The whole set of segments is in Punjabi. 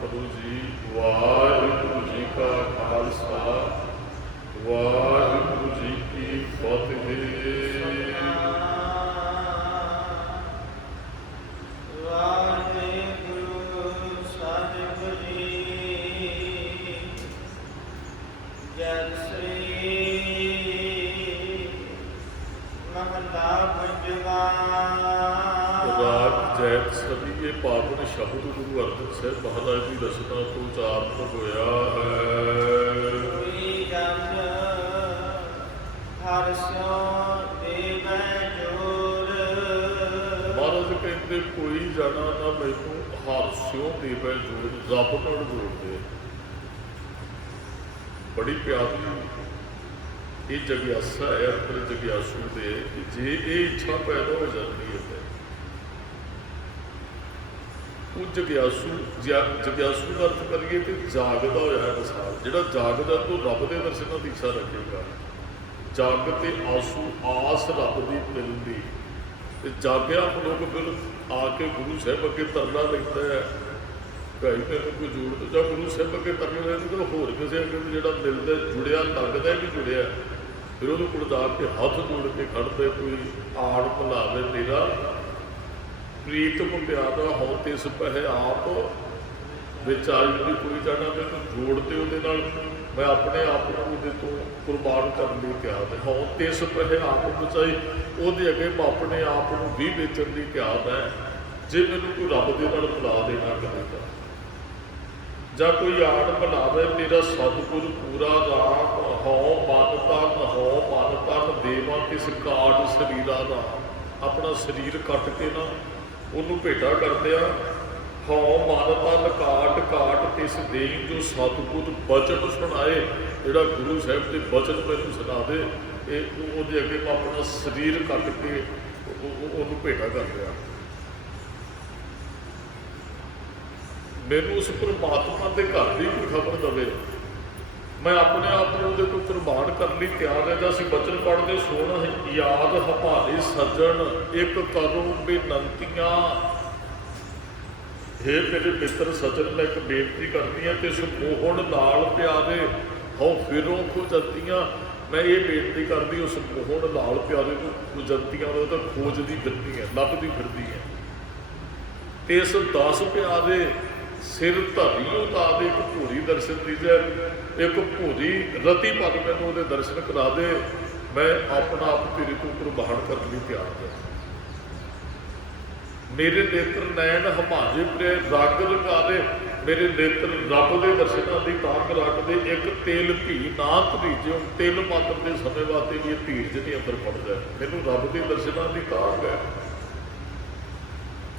गुरु जी वाहिगुरु जी का खालसा वाहिगुरु जी की फतेह। राग जैत सभी ये पावन शब्द गुरु अर्जन साहिब महाराज की रचना तो उचारण होया है। महाराज कहते कोई जाना ना मैनू हारस्यों देवै जोड़ रब नाल जोड़ दे। बड़ी प्यारी ये जगियासा है अपने जगियासू दे कि जे ये इच्छा पैदा हो जाती है वो जगियासू जगियासू का अर्थ करिए तो जागदा होया इंसान जिहड़ा जागदा तो रब के दर्शनों की इच्छा रखेगा। जग ते आंसू आस रब की मिलती ते जागया मनुख फिर आके गुरु साहब अगे तरला लेता है भाई मैंने कोई जोड़ दो जब गुरु साहब अगे तरला लेते तो होर किसी अगे जो मिलता जुड़िया लगता भी जुड़िया फिर वो को जाके हाथ जोड़ के खड़ते कोई आड़ भुलावे तेरा प्रीत मुंडियादा हो तिस पह आप विच आई भी कोई जाना मैं जोड़ते वो मैं अपने आप को तो कुर्बान करने लिए तैयार है। हाँ तिस पह आप बचाई वो अगे मैं अपने आप को भी बेचने की तैयार है जे मैनू कोई रब के नाल मिला देना करेगा ਜਾਂ कोई आड़ बनावे मेरा सतगुर पूरा राम हौ मन तन हौ मन तन देवा किस काट शरीरा दा अपना शरीर कट के ना उन्होंने भेटा करते हौ मन तन काट काट तिस देई जो सतगुर बचन सुनाए जोड़ा गुरु साहब के बचन मैनू सुना दे वो अगे मैं अपना शरीर कट के उन्होंने भेटा कर दिया। मैनू उस परमात्मा के घर की कोई खबर दे मैं अपने आप को कुर्बान करने लिए तैयार है। असं बचन पढ़ते सोना याद हमारे सज्जन एक करो बेनंतियां हे मेरे मित्र सज्जन मैं एक बेनती करनी है कि मोहन नाल प्यारे हो फिरों खुजंतियां मैं ये बेनती करती उस मोहन नाल प्यारे को खुजंतियां तो खोजती फिरती है लभदी फिरती है ते इस 10 प्यारे सिर धरी उतार एक भूरी दर्शन दीजे एक भूरी रति पद मैनू वो दर्शन करा दे मैं अपना आप तेरे को कुर्बान करने लिए तैयार है। मेरे नेत्र नैन हमारे प्रिय रंग लगा दे मेरे नेत्र रब के दर्शनों की तांग रख दे एक तेल भी ना धीजे तिल मात्र के समय वास्ते भी धीरज नहीं अंदर पड़ता मैनू रब के दर्शनों की तांग है।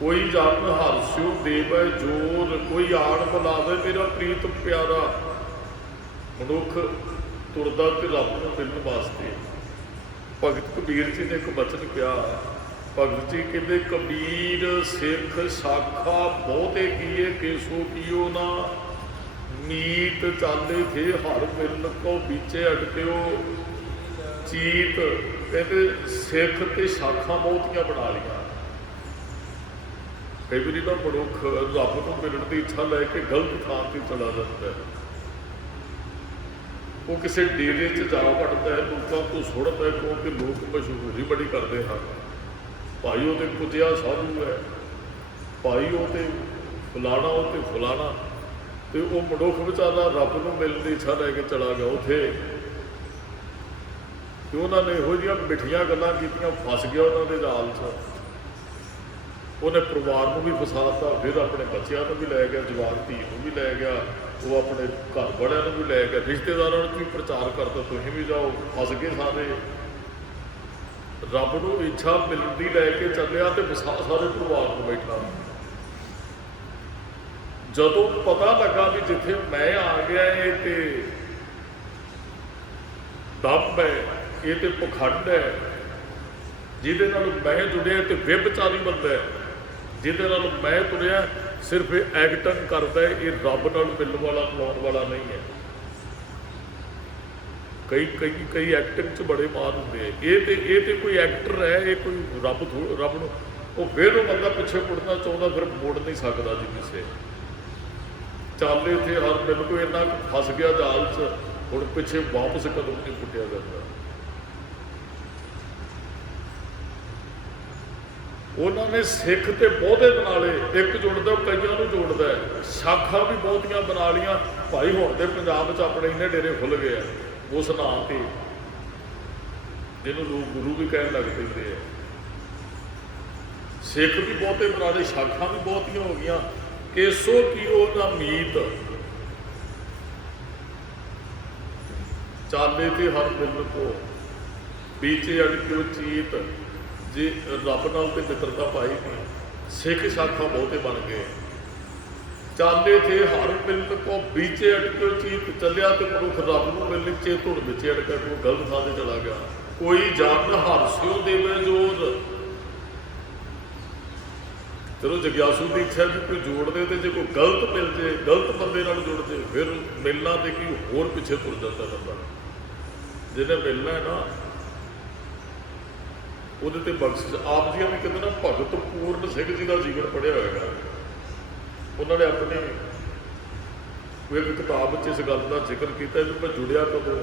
कोई जन हारस्यो देवै जोर कोई आड़ बुलावे मेरा प्रीत प्यारा मनुख तुरदा तो रब को मिलने वास्ते। भगत कबीर जी ने एक बचन किया भगत जी कहते कबीर सिख शाखा बहुते किए केसो कियो ना मीत चाले थे हर मिलन को बीचे अटक्यो चीत कहते सिख ते शाखा बहुतियां बना लिया। कई बार ना मनुख रब को मिलने की इच्छा लैके गलत थान पर चला जाता है वो किसी डेरे जा बढ़ता है लोगों को सुनता है क्योंकि लोग मशहूरी बड़ी करते हैं भाई वो तो कुतिया साधु है भाई वो तो फलाना वो तो फलाना तो वो मनुख बेचारा रब को मिलने की इच्छा लैके चला गया उथे तो उन्होंने यहो मिठिया गल्लां कीतियां फस गया उन्होंने जाल च उन्हें परिवार को भी फसाता फिर अपने बच्चों को भी लै गया जवान धी को भी लै गया वो अपने घर वालों को भी लै गया रिश्तेदारों को भी प्रचार करता तुम भी जाओ फस गए सारे रब को इच्छा मिलती लैके चलिया तो फसा सारे परिवार को बैठा। जदों पता लगा भी जिथे मैं आ गया ये तो दम है ये तो पखंड है जिदे नाल मैं जुड़िया तो व्यभिचारी बंदा है जिदे नाल मैं तुरिया सिर्फ एक्टिंग करता है ये रब नाल मिलने वाला मिलाने वाला नहीं है। कई कई कई एक्टिंग च बड़े मार होंगे ये तो कोई एक्टर है ये कोई रब रब वो फिर वो बंदा पिछे मुड़ना चाहता फिर मुड़ नहीं सकता जी किसी ਚਾਲੇ ਤੇ ਹਰ ਦਿਨ ਕੋਈ ਇੰਨਾ ਕੁ ਫਸ ਗਿਆ ਜਾਲ 'ਚ, ਹੁਣ ਪਿੱਛੇ ਵਾਪਸ ਕਦਮ ਨਹੀਂ ਪੁੱਟਿਆ ਜਾਂਦਾ। ਉਹਨਾਂ ਨੇ ਸਿੱਖ ਤੇ ਬਹੁਤੇ ਬਣਾ ਲਏ, ਇੱਕ ਜੁੜਦਾ ਕਈਆਂ ਨੂੰ ਜੋੜਦਾ ਹੈ, ਸ਼ਾਖਾ ਵੀ ਬਹੁਤੀਆਂ ਬਣਾ ਲੀਆਂ। ਭਾਈ ਹੁਣ ਦੇ ਪੰਜਾਬ 'ਚ ਆਪਣੇ ਇੰਨੇ ਡੇਰੇ ਖੁੱਲ ਗਏ ਆ ਉਸ ਨਾਂ ਤੇ, ਜਿਹਨੂੰ ਲੋਕ ਗੁਰੂ ਵੀ ਕਹਿਣ ਲੱਗ ਪੈਂਦੇ ਆ। ਸਿੱਖ ਵੀ ਬਹੁਤੇ ਬਣਾ ਲਏ, ਸ਼ਾਖਾ ਵੀ ਬਹੁਤੀਆਂ ਹੋ ਗਈਆਂ। ਕੇਸੋ ਕੀਓ ਦਾ ਮੀਤ, ਚਾਲੇ ਤੇ ਹਰ ਦਿਲ ਕੋ ਬੀਚੇ ਅੜਕਿਓ ਚੀਤ। ਜੇ ਰੱਬ ਨਾਲ ਤੇ ਮਿੱਤਰਤਾ ਪਾਈ ਨਹੀਂ, ਸਿੱਖ ਸ਼ਾਖਾ ਬਹੁਤੇ ਬਣ ਗਏ। ਚਾਲੇ ਤੇ ਹਰ ਮਿਲ ਕੋ ਬੀਚੇ ਅਟਕਿਓ ਚੀਤ, ਚੱਲਿਆ ਤੇ ਮਨੁੱਖ ਰੱਬ ਨੂੰ ਮਿਲਣ ਚੇ ਧੁੜ ਵਿੱਚ ਅਟਕਿਆ, ਕੋਈ ਗਲਤ ਥਾਂ ਤੇ ਚਲਾ ਗਿਆ। ਕੋਈ ਜਨ ਹਰਸਿਓ ਦੇਵੇ ਜੋਰ। ਚਲੋ ਜਗਿਆਸੂ ਦੀ ਇੱਛਾ ਵੀ ਕੋਈ ਜੋੜ ਦੇ, ਤੇ ਜੇ ਕੋਈ ਗਲਤ ਮਿਲ ਜੇ, ਗਲਤ ਬੰਦੇ ਨਾਲ ਜੁੜ ਜੇ, ਫਿਰ ਮਿਲਣਾ ਤੇ ਕੀ ਹੋਰ ਪਿੱਛੇ ਤੁਰ ਜਾਂਦਾ ਬੰਦਾ। ਜਿਹਨੇ ਮਿਲਣਾ ਹੈ ਨਾ ਉਹਦੇ ਤੇ ਬਖਸ਼ਿਸ਼। ਆਪ ਜੀਆਂ ਨੇ ਕਹਿੰਦੇ ਨਾ, ਭਗਤ ਪੂਰਨ ਸਿੰਘ ਜੀ ਦਾ ਜੀਵਨ ਪੜ੍ਹਿਆ ਹੋਏਗਾ। ਉਹਨਾਂ ਨੇ ਆਪਣੀ ਕੋਈ ਇੱਕ ਕਿਤਾਬ ਵਿੱਚ ਇਸ ਗੱਲ ਦਾ ਜ਼ਿਕਰ ਕੀਤਾ ਵੀ ਮੈਂ ਜੁੜਿਆ ਕਦੋਂ।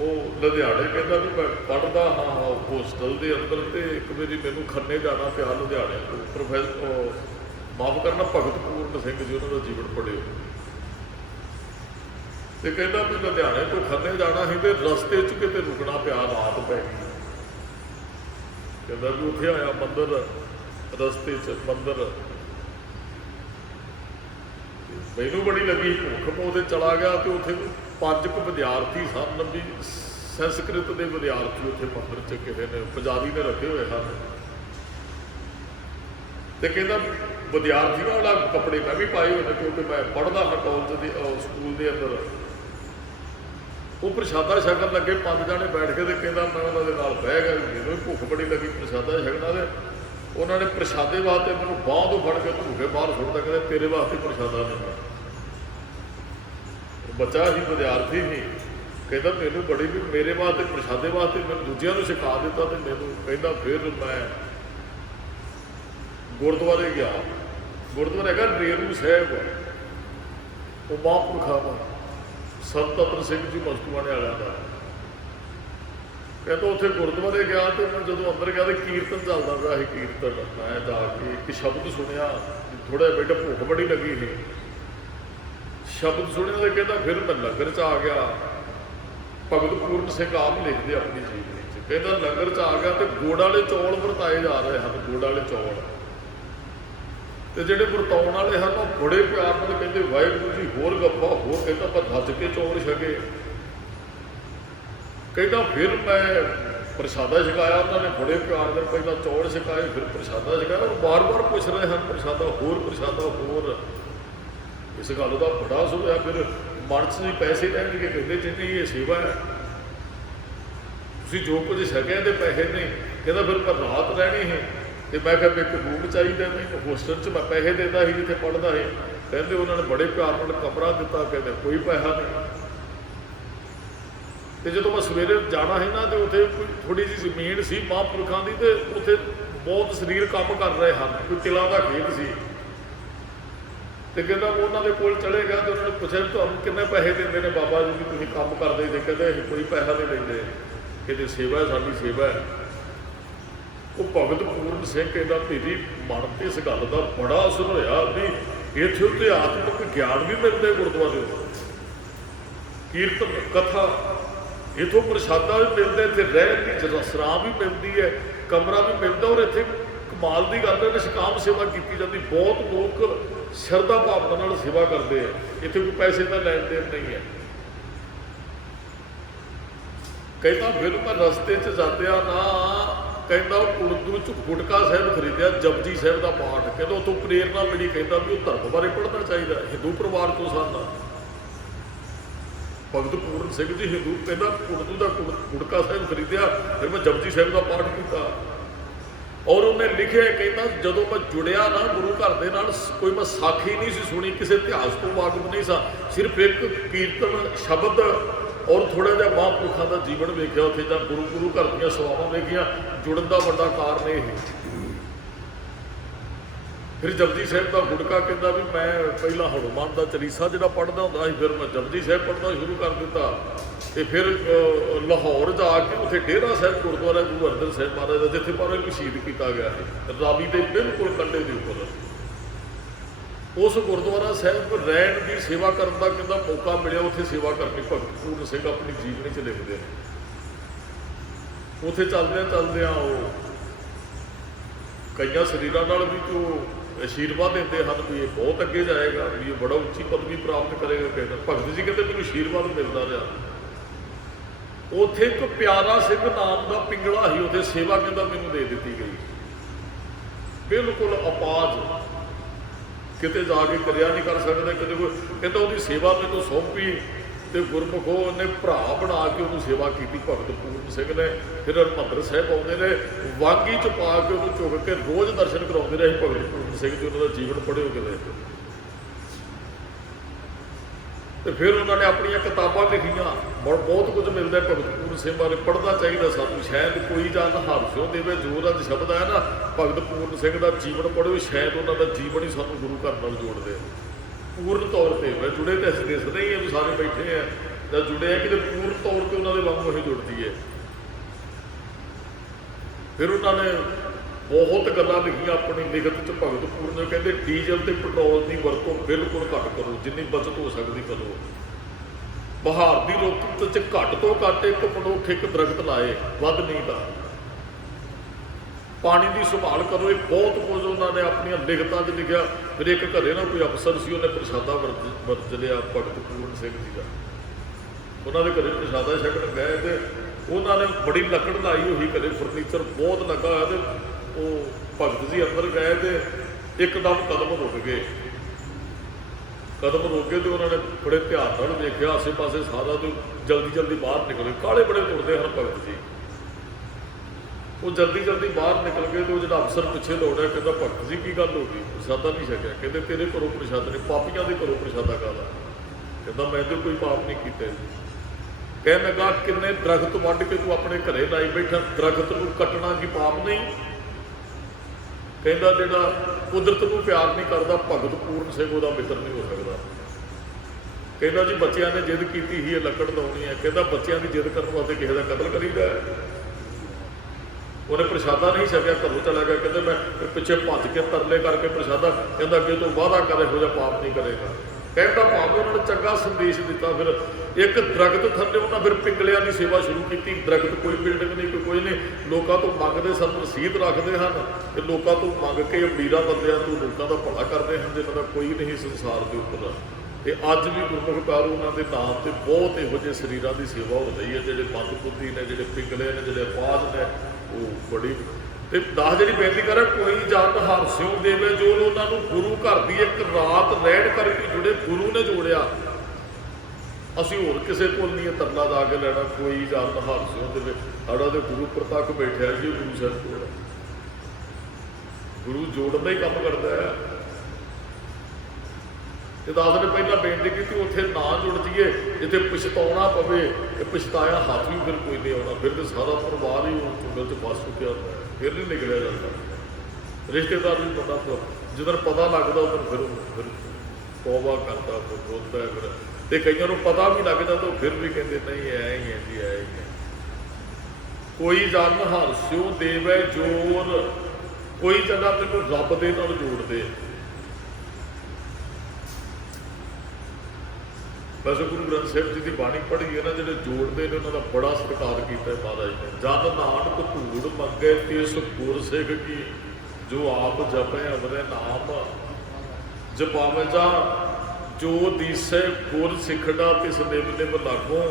ਉਹ ਲੁਧਿਆਣੇ ਕਹਿੰਦਾ ਵੀ ਮੈਂ ਪੜ੍ਹਦਾ ਹਾਂ ਹੋਸਟਲ ਦੇ ਅੰਦਰ, ਤੇ ਇੱਕ ਵਾਰੀ ਮੈਨੂੰ ਖੰਨੇ ਜਾਣਾ ਪਿਆ ਲੁਧਿਆਣੇ ਤੋਂ। ਪ੍ਰੋਫੈਸਰ ਮਾਫ ਕਰਨਾ, ਭਗਤ ਪੂਰਨ ਸਿੰਘ ਜੀ ਉਹਨਾਂ ਦਾ ਜੀਵਨ ਪੜ੍ਹਿਓ। ਤੇ ਕਹਿੰਦਾ ਵੀ ਲੁਧਿਆਣੇ ਤੋਂ ਖੰਨੇ ਜਾਣਾ ਸੀ ਤੇ ਰਸਤੇ 'ਚ ਕਿਤੇ ਰੁਕਣਾ ਪਿਆ, ਰਾਤ ਪੈ ਗਈ। ਕਹਿੰਦਾ ਵੀ ਉੱਥੇ ਆਇਆ ਮੰਦਿਰ, ਰਸਤੇ 'ਚ ਮੰਦਿਰ, ਮੈਨੂੰ ਬੜੀ ਲੱਗੀ ਭੁੱਖ, ਮੈਂ ਉਹਦੇ ਚਲਾ ਗਿਆ ਤੇ ਉੱਥੇ 5 ਕੁ ਵਿਦਿਆਰਥੀ ਸਨ ਵੀ ਸੰਸਕ੍ਰਿਤ ਦੇ ਵਿਦਿਆਰਥੀ ਉੱਥੇ ਮੰਦਿਰ 'ਚ ਕਿਸੇ ਨੇ ਪੁਜਾਰੀ ਨੇ ਰੱਖੇ ਹੋਏ ਹਨ। ਤੇ ਕਹਿੰਦਾ ਵਿਦਿਆਰਥੀਆਂ ਵਾਲਾ ਕੱਪੜੇ ਮੈਂ ਵੀ ਪਾਏ ਹੋਏ ਨੇ, ਕਿਉਂਕਿ ਮੈਂ ਪੜ੍ਹਦਾ ਹਾਂ ਕਾਲਜ ਦੇ ਸਕੂਲ ਦੇ ਅੰਦਰ। ਉਹ ਪ੍ਰਸ਼ਾਦਾ ਛਕਣ ਲੱਗੇ, 5 ਜਾਣੇ ਬੈਠ ਕੇ, ਤੇ ਕਹਿੰਦਾ ਮੈਂ ਉਹਨਾਂ ਦੇ ਨਾਲ ਬਹਿ ਗਿਆ। ਮੈਨੂੰ ਭੁੱਖ ਬੜੀ ਲੱਗੀ ਪ੍ਰਸ਼ਾਦਾ ਛਕਣਾ, ਤੇ ਉਹਨਾਂ ਨੇ ਪ੍ਰਸ਼ਾਦੇ ਵਾਸਤੇ ਮੈਨੂੰ ਬਾਂਹ ਤੋਂ ਫੜ ਕੇ ਧੂਕੇ ਬਾਹਰ ਸੁੱਟਦਾ, ਕਹਿੰਦੇ ਤੇਰੇ ਵਾਸਤੇ ਪ੍ਰਸ਼ਾਦਾ ਨਹੀਂ। ਬੱਚਾ ਸੀ, ਵਿਦਿਆਰਥੀ ਸੀ, ਕਹਿੰਦਾ ਮੈਨੂੰ ਬੜੀ ਵੀ ਮੇਰੇ ਵਾਸਤੇ ਪ੍ਰਸ਼ਾਦੇ ਵਾਸਤੇ ਮੈਨੂੰ ਦੂਜਿਆਂ ਨੂੰ ਸਿਖਾ ਦਿੱਤਾ। ਤੇ ਮੈਨੂੰ ਕਹਿੰਦਾ ਫਿਰ ਮੈਂ ਗੁਰਦੁਆਰੇ ਗਿਆ। ਗੁਰਦੁਆਰਾ ਹੈਗਾ ਰੇਰੂ ਸਾਹਿਬ, ਉਹ ਮਹਾਂਪੁਰਖਾਂ ਦਾ ਸੰਤ ਅਤਰ ਸਿੰਘ ਜੀ ਮਸਤੂਆਣੇ ਵਾਲਿਆਂ ਦਾ। ਕਹਿੰਦਾ ਉੱਥੇ ਗੁਰਦੁਆਰੇ ਗਿਆ ਤੇ ਮੈਂ ਜਦੋਂ ਅੰਦਰ ਗਿਆ ਤੇ ਕੀਰਤਨ ਚੱਲਦਾ ਪਿਆ ਸੀ। ਕੀਰਤਨ ਮੈਂ ਜਾ ਕੇ ਇੱਕ ਸ਼ਬਦ ਸੁਣਿਆ, ਥੋੜ੍ਹਾ ਜਿਹਾ ਬੇਟਾ ਭੁੱਖ ਬੜੀ ਲੱਗੀ ਸੀ, ਸ਼ਬਦ ਸੁਣਿਆ ਤੇ ਕਹਿੰਦਾ ਫਿਰ ਮੈਂ ਲੰਗਰ 'ਚ ਆ ਗਿਆ। ਭਗਤ ਪੂਰਨ ਸਿੰਘ ਆਪ ਲਿਖਦੇ ਆਪਣੀ ਜੀਵਨੀ 'ਚ, ਕਹਿੰਦਾ ਲੰਗਰ 'ਚ ਆ ਗਿਆ ਤੇ ਗੁੜ ਵਾਲੇ ਚੌਲ ਵਰਤਾਏ ਜਾ ਰਹੇ ਹਨ। ਗੁੜ ਵਾਲੇ ਚੌਲ, ਤੇ ਜਿਹੜੇ ਵਰਤਾਉਣ ਵਾਲੇ ਹਨ ਉਹ ਬੜੇ ਪਿਆਰ ਨਾਲ ਕਹਿੰਦੇ ਵਾਹਿਗੁਰੂ ਜੀ ਹੋਰ ਗੱਪਾ ਹੋਰ। ਕਹਿੰਦਾ ਪਰ ਰੱਜ ਕੇ ਚੌਲ ਛਕੇ। ਕਹਿੰਦਾ ਫਿਰ ਮੈਂ ਪ੍ਰਸ਼ਾਦਾ ਛਕਾਇਆ, ਉਹਨਾਂ ਨੇ ਬੜੇ ਪਿਆਰ ਨਾਲ ਪਹਿਲਾਂ ਚੌਲ ਛਕਾਏ, ਫਿਰ ਪ੍ਰਸ਼ਾਦਾ ਛਕਾਇਆ। ਉਹ ਵਾਰ-ਵਾਰ ਪੁੱਛ ਰਹੇ ਹਨ ਪ੍ਰਸ਼ਾਦਾ ਹੋਰ, ਪ੍ਰਸ਼ਾਦਾ ਹੋਰ। ਇਸ ਗੱਲ ਦਾ ਬੜਾ ਸੁਣਿਆ। ਫਿਰ ਮਨ 'ਚ ਵੀ ਪੈਸੇ ਲੈਣਗੇ, ਕਹਿੰਦੇ ਜਿੰਨੀ ਇਹ ਸੇਵਾ ਹੈ, ਤੁਸੀਂ ਜੋ ਕੁਝ ਛਕਿਆ ਤੇ ਪੈਸੇ ਨਹੀਂ। ਕਹਿੰਦਾ ਫਿਰ ਮੈਂ ਰਾਤ ਰਹਿਣੀ ਹੈ, ਤੇ ਮੈਂ ਕਿਹਾ ਇੱਕ ਰੂਮ ਚਾਹੀਦਾ ਨਹੀਂ। ਹੋਸਟਲ 'ਚ ਮੈਂ ਪੈਸੇ ਦਿੰਦਾ ਸੀ ਜਿੱਥੇ ਪੜ੍ਹਦਾ ਸੀ। ਕਹਿੰਦੇ ਉਹਨਾਂ ਨੇ ਬੜੇ ਪਿਆਰ ਨਾਲ ਕਮਰਾ ਦਿੱਤਾ, ਕਹਿੰਦੇ ਕੋਈ ਪੈਸਾ ਨਹੀਂ। ਤੇ ਜਦੋਂ ਮੈਂ ਸਵੇਰੇ ਜਾਣਾ ਸੀ ਨਾ, ਤੇ ਉੱਥੇ ਕੋਈ ਥੋੜ੍ਹੀ ਜਿਹੀ ਜ਼ਮੀਨ ਸੀ ਮਹਾਂਪੁਰਖਾਂ ਦੀ, ਤੇ ਉੱਥੇ ਬਹੁਤ ਸਰੀਰ ਕੰਮ ਕਰ ਰਹੇ ਹਨ, ਕੋਈ ਤਿਲਾਂ ਦਾ ਖੇਤ ਸੀ। ਤੇ ਕਹਿੰਦਾ ਉਹਨਾਂ ਦੇ ਕੋਲ ਚਲੇ ਗਿਆ ਤੇ ਉਹਨਾਂ ਨੇ ਪੁੱਛਿਆ ਵੀ ਤੁਹਾਨੂੰ ਕਿੰਨੇ ਪੈਸੇ ਦਿੰਦੇ ਨੇ ਬਾਬਾ ਜੀ ਵੀ ਤੁਸੀਂ ਕੰਮ ਕਰਦੇ? ਤੇ ਕਹਿੰਦੇ ਅਸੀਂ ਕੋਈ ਪੈਸਾ ਨਹੀਂ ਲੈਂਦੇ, ਕਹਿੰਦੇ ਸੇਵਾ ਸਾਡੀ ਸੇਵਾ ਹੈ। ਉਹ ਭਗਤ ਪੂਰਨ ਸਿੰਘ ਕਹਿੰਦਾ ਮੇਰੀ ਮਨ ਤੇ ਇਸ ਗੱਲ ਦਾ ਬੜਾ ਅਸਰ ਹੋਇਆ ਵੀ ਇੱਥੇ ਉੱਤੇ ਆਤਮਿਕ ਗਿਆਨ ਵੀ ਮਿਲਦੇ, ਗੁਰਦੁਆਰੇ ਕੀਰਤਨ ਕਥਾ, ਇੱਥੋਂ ਪ੍ਰਸ਼ਾਦਾ ਵੀ ਮਿਲਦਾ, ਇੱਥੇ ਰਹਿਣ ਦੀ ਸਰਾਂ ਵੀ ਮਿਲਦੀ ਹੈ, ਕਮਰਾ ਵੀ ਮਿਲਦਾ। ਔਰ ਇੱਥੇ ਕਮਾਲ ਦੀ ਗੱਲ ਹੈ, ਨਿਸ਼ਕਾਮ ਸੇਵਾ ਕੀਤੀ ਜਾਂਦੀ। ਬਹੁਤ ਲੋਕ ਸ਼ਰਧਾ ਭਾਵਨਾ ਨਾਲ ਸੇਵਾ ਕਰਦੇ ਆ, ਇੱਥੇ ਕੋਈ ਪੈਸੇ ਦਾ ਲੈਣ ਦੇਣ ਨਹੀਂ ਹੈ। ਕਹਿੰਦਾ ਫਿਰ ਮੈਂ ਰਸਤੇ 'ਚ ਜਾਂਦਿਆਂ ਨਾ, ਕਹਿੰਦਾ ਉਰਦੂ 'ਚ ਗੁਟਕਾ ਸਾਹਿਬ ਖਰੀਦਿਆ, ਜਪਜੀ ਸਾਹਿਬ ਦਾ ਪਾਠ। ਕਹਿੰਦਾ ਉੱਥੋਂ ਪ੍ਰੇਰਨਾ ਮਿਲੀ, ਕਹਿੰਦਾ ਵੀ ਉਹ ਧਰਮ ਬਾਰੇ ਪੜ੍ਹਨਾ ਚਾਹੀਦਾ। ਹਿੰਦੂ ਪਰਿਵਾਰ ਤੋਂ ਸਨ ਭਗਤ ਪੂਰਨ ਸਿੰਘ ਜੀ, ਹਿੰਦੂ। ਕਹਿੰਦਾ ਉਰਦੂ ਦਾ ਗੁਟਕਾ ਸਾਹਿਬ ਖਰੀਦਿਆ, ਫਿਰ ਮੈਂ ਜਪਜੀ ਸਾਹਿਬ ਦਾ ਪਾਠ ਕੀਤਾ। ਔਰ ਉਹਨੇ ਲਿਖਿਆ, ਕਹਿੰਦਾ ਜਦੋਂ ਮੈਂ ਜੁੜਿਆ ਨਾ ਗੁਰੂ ਘਰ ਦੇ ਨਾਲ, ਕੋਈ ਮੈਂ ਸਾਖੀ ਨਹੀਂ ਸੀ ਸੁਣੀ, ਕਿਸੇ ਇਤਿਹਾਸ ਤੋਂ ਵਾਕਫ ਨਹੀਂ ਸਾਂ, ਸਿਰਫ ਇੱਕ ਕੀਰਤਨ ਸ਼ਬਦ ਔਰ ਥੋੜ੍ਹਾ ਜਿਹਾ ਮਹਾਂਪੁਰਖਾਂ ਦਾ ਜੀਵਨ ਵੇਖਿਆ ਉੱਥੇ, ਜਾਂ ਗੁਰੂ ਘਰ ਦੀਆਂ ਸੇਵਾਵਾਂ ਵੇਖੀਆਂ। ਜੁੜਨ ਦਾ ਵੱਡਾ ਕਾਰਨ ਇਹ। फिर जपजी साहिब का गुड़का कहता भी मैं पहला हनुमान का चलीसा जो पढ़ता होंगे फिर मैं जपजी साहिब पढ़ना शुरू कर दिता। तो फिर लाहौर जाके उत्थे डेरा साहिब गुरुद्वारा गुरु अर्जन साहिब महाराज का जिथे पर इन्हू शहीद किया गया है रावी के बिल्कुल कंढे के उपर, उस गुरुद्वारा साहिब रहन की सेवा करने का कहता मौका मिले, उत्थे सेवा करनी भगत पूर्ण सिंह अपनी जीवनी च लिखते हैं। उत्थे चलद्या कई शरीरों नाल भी जो आशीर्वाद देते हैं भी ये बहुत अगे जाएगा, भी ये बड़ा उच्ची पदवी प्राप्त करेगा। कहते भगत जी कहते मैंने आशीर्वाद मिलता रहा। उत्थे एक प्यारा सिंह नाम का पिंगला ही उत्थे सेवा कहता मैनू दे दी गई, बिल्कुल अपाज, किते जाके करिया नहीं कर सकते किते कोई कहता वो सेवा मैनू सौंपी तो गुरमुखो ने भरा बना के उन्होंने सेवा की भगत पूर्ण सिंह ने। फिर हरमंदर साहिब आते ने वागी च पा के उन्होंने चुक के रोज़ दर्शन कराते रहे भगत पूर्ण सिंह जी, उन्होंने जीवन पढ़िओ किते। तो फिर उन्होंने अपन किताबां लिखियां, बहुत कुछ मिलता है भगत पूर्ण सिंह बारे, पढ़ना चाहिए सानू। शायद कोई जान हादसों देवे, जो अज शब्द है ना भगत पूर्ण सिंह का जीवन पढ़िओ, शायद उन्होंने जीवन ही सानू गुरु घर नाल जोड़ दे पूर्ण तौर पर। मैं जुड़े तो असं दिसते ही है सारे बैठे हैं या जुड़े हैं कि पूर्ण तौर पर उन्होंने वांगू ही जुड़ती है। फिर उन्होंने बहुत गल्लां लिखियां अपनी लिखत च भगत पूर्ण, कहते डीजल ते पेट्रोल की वरतों बिल्कुल घट करो, जिन्नी बचत हो सकती करो। बहार की रुत च घट तो घट एक मनुख एक दरख्त लाए, वध नहीं ला। पानी की संभाल करो, ये बहुत कुछ उन्होंने अपन लिखतों च लिखा। फिर एक घरे ना कोई अफसर से उन्हें प्रसादा वरत लिया भगत पूर्ण सिंह जी का, उन्होंने घरे प्रसादा छकन गए तो उन्होंने बड़ी लकड़ लाई हुई घरे, फर्नीचर बहुत लगा हुआ। तो वो भगत जी अंदर गए तो एकदम कदम रुक गए, कदम रोके तो उन्होंने बड़े ध्यान देखा आसे पासे सारा, तो जल्दी जल्दी बाहर निकले। काले बड़े तुरते हैं भगत जी, वो जल्दी जल्दी बाहर निकल गए। तो जो अफसर पिछे दौड़िया कहता भगत जी की गल हो गई, प्रसादा नहीं छकिया। कहते तेरे घरों प्रसादा नहीं, पापियां के घरों प्रसादा काला। कहता मैं तो कोई पाप नहीं किया। कहने लगा किन्ने दरख्त वढ़ के तू अपने घरे लाई बैठा, दरख्त को कटना की पाप नहीं। कहता जो कुदरत को प्यार नहीं करता भगत पूर्ण सिंह वो मित्र नहीं हो सकता। कहता जी बच्चों ने जिद की ही लकड़ लानी है। कहता बच्चों की जिद करने वास्ते किसी का कतल करीदा है। उन्हें प्रसादा नहीं छकिया, घरों चला गया। कहते मैं पिछे भज के तरले करके प्रसादा, कहता अगे तो वादा कर यहो पाप नहीं करेगा। कहता भाव उन्होंने चंगा संदेश दिता। फिर एक दरख्त थल्ले उन्होंने फिर पिंगलियां की सेवा शुरू की। दरख्त कोई बिल्डिंग नहीं, कोई नहीं, लोगों तो मंगते सन, रसीद रखते हैं, तो लोगों तो मंग के अमीर बंदियां तो लोगों का भला करते हैं जिन्हों का कोई नहीं संसार के उपर। तो अज भी गुरमुख कार उन्होंने नाम से बहुत यहो ਜਿਹੇ शरीरों की सेवा हो रही है। जोड़े मंदबुद्धि ने, जोड़े पिंगले ने, जोड़े अपाज ने, वो बड़ी तो दस जी बेनती कर कोई जन हादसों देवे जो उन्होंने गुरु घर की एक रात रहन करके जुड़े, गुरु ने जोड़िया। असी होर किसी को नहीं तरला जाके लेना, कोई जन हादसों देवे। साड़ा तो गुरु प्रतक बैठा जी गुरु साहब को, गुरु जोड़न का ही काम करता है। तो दास ने पहला बेनती की उत्थे ना जुड़ जाइए, जिथे पछताना पवे, पछताया हाथ भी फिर कोई नहीं आना। फिर तो सारा परिवार ही चुगल च फस चुकिया होता है, फिर नहीं निकलिया जाता। रिश्तेदार भी बंदा जिधर पता लगता उधर फिर तौबा करता, फिर रोता है। फिर तो कईयों को पता भी लग जाता, फिर भी कहते नहीं है ही है जी, है ही है। कोई जन हादसों देवे जोर, कोई चंगा तेन रब दे नाल जोड़ दे। वैसे गुरु ग्रंथ साहिब जी की बाणी पढ़ी है ना, जो जोड़ते हैं उन्होंने बड़ा सत्कार किया महाराज ने। जन नानक धूड़ मंगे तिस गुर सिख की, जो आप जपे अवरे नाम जपावे जा, जो दिसे गुर सिखड़ा तिस निम निम लागों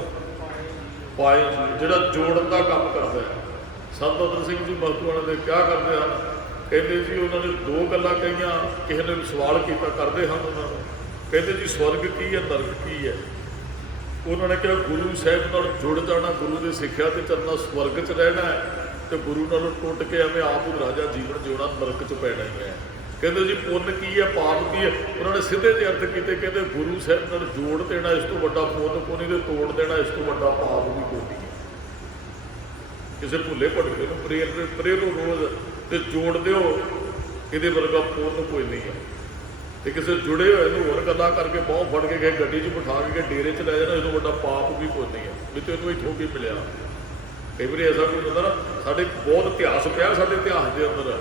पाए। जोड़ा जोड़न का काम करता है। संत अतर सिंह जी महतवाणा ने क्या करते हैं, कहते जी उन्होंने दो गल्लां कहियां, किसी ने सवाल किया करते हैं उन्होंने, कहते जी स्वर्ग की है नरक की है। उन्होंने कहा गुरु साहब नाल जुड़ जाना, गुरु की सिक्ख्या ते चलना, स्वर्ग च रहना है, तो गुरु नाल टुट के एवं आप राजा जीवन जिउणा नरक च पैना ही है। कहते जी पुण्य की है पाप की है। उन्होंने सीधे जे अर्थ किए, कहते गुरु साहब नाल जोड़ देना इस तो वड्डा पुण्य कोई नहीं, तोड़ देना इस तो वड्डा पाप भी कोई नहीं। किसी भुले भटके प्रेरो रोज तो जोड़ दो, ਇਹਦੇ ਵਰਗਾ ਪੂਰਨ ਕੋਈ ਨਹੀਂ ਹੈ। ਤੇ ਕਿਸੇ ਜੁੜੇ ਹੋਏ ਨੂੰ ਹੋਰ ਗੱਲਾਂ ਕਰਕੇ ਬਾਹੋਂ ਫੜ ਕੇ ਗਏ ਗੱਡੀ 'ਚ ਬਿਠਾ ਕੇ ਡੇਰੇ 'ਚ ਲੈ ਜਾਣਾ, ਇਹਨੂੰ ਵੱਡਾ ਪਾਪ ਵੀ ਕੋਈ ਨਹੀਂ ਹੈ ਵੀ ਤੈਨੂੰ ਇੱਥੋਂ ਕੀ ਮਿਲਿਆ। ਕਈ ਵਾਰੀ ਐਸਾ ਕੁਝ ਹੁੰਦਾ ਨਾ, ਸਾਡੇ ਬਹੁਤ ਇਤਿਹਾਸ ਪਿਆ ਸਾਡੇ ਇਤਿਹਾਸ ਦੇ ਅੰਦਰ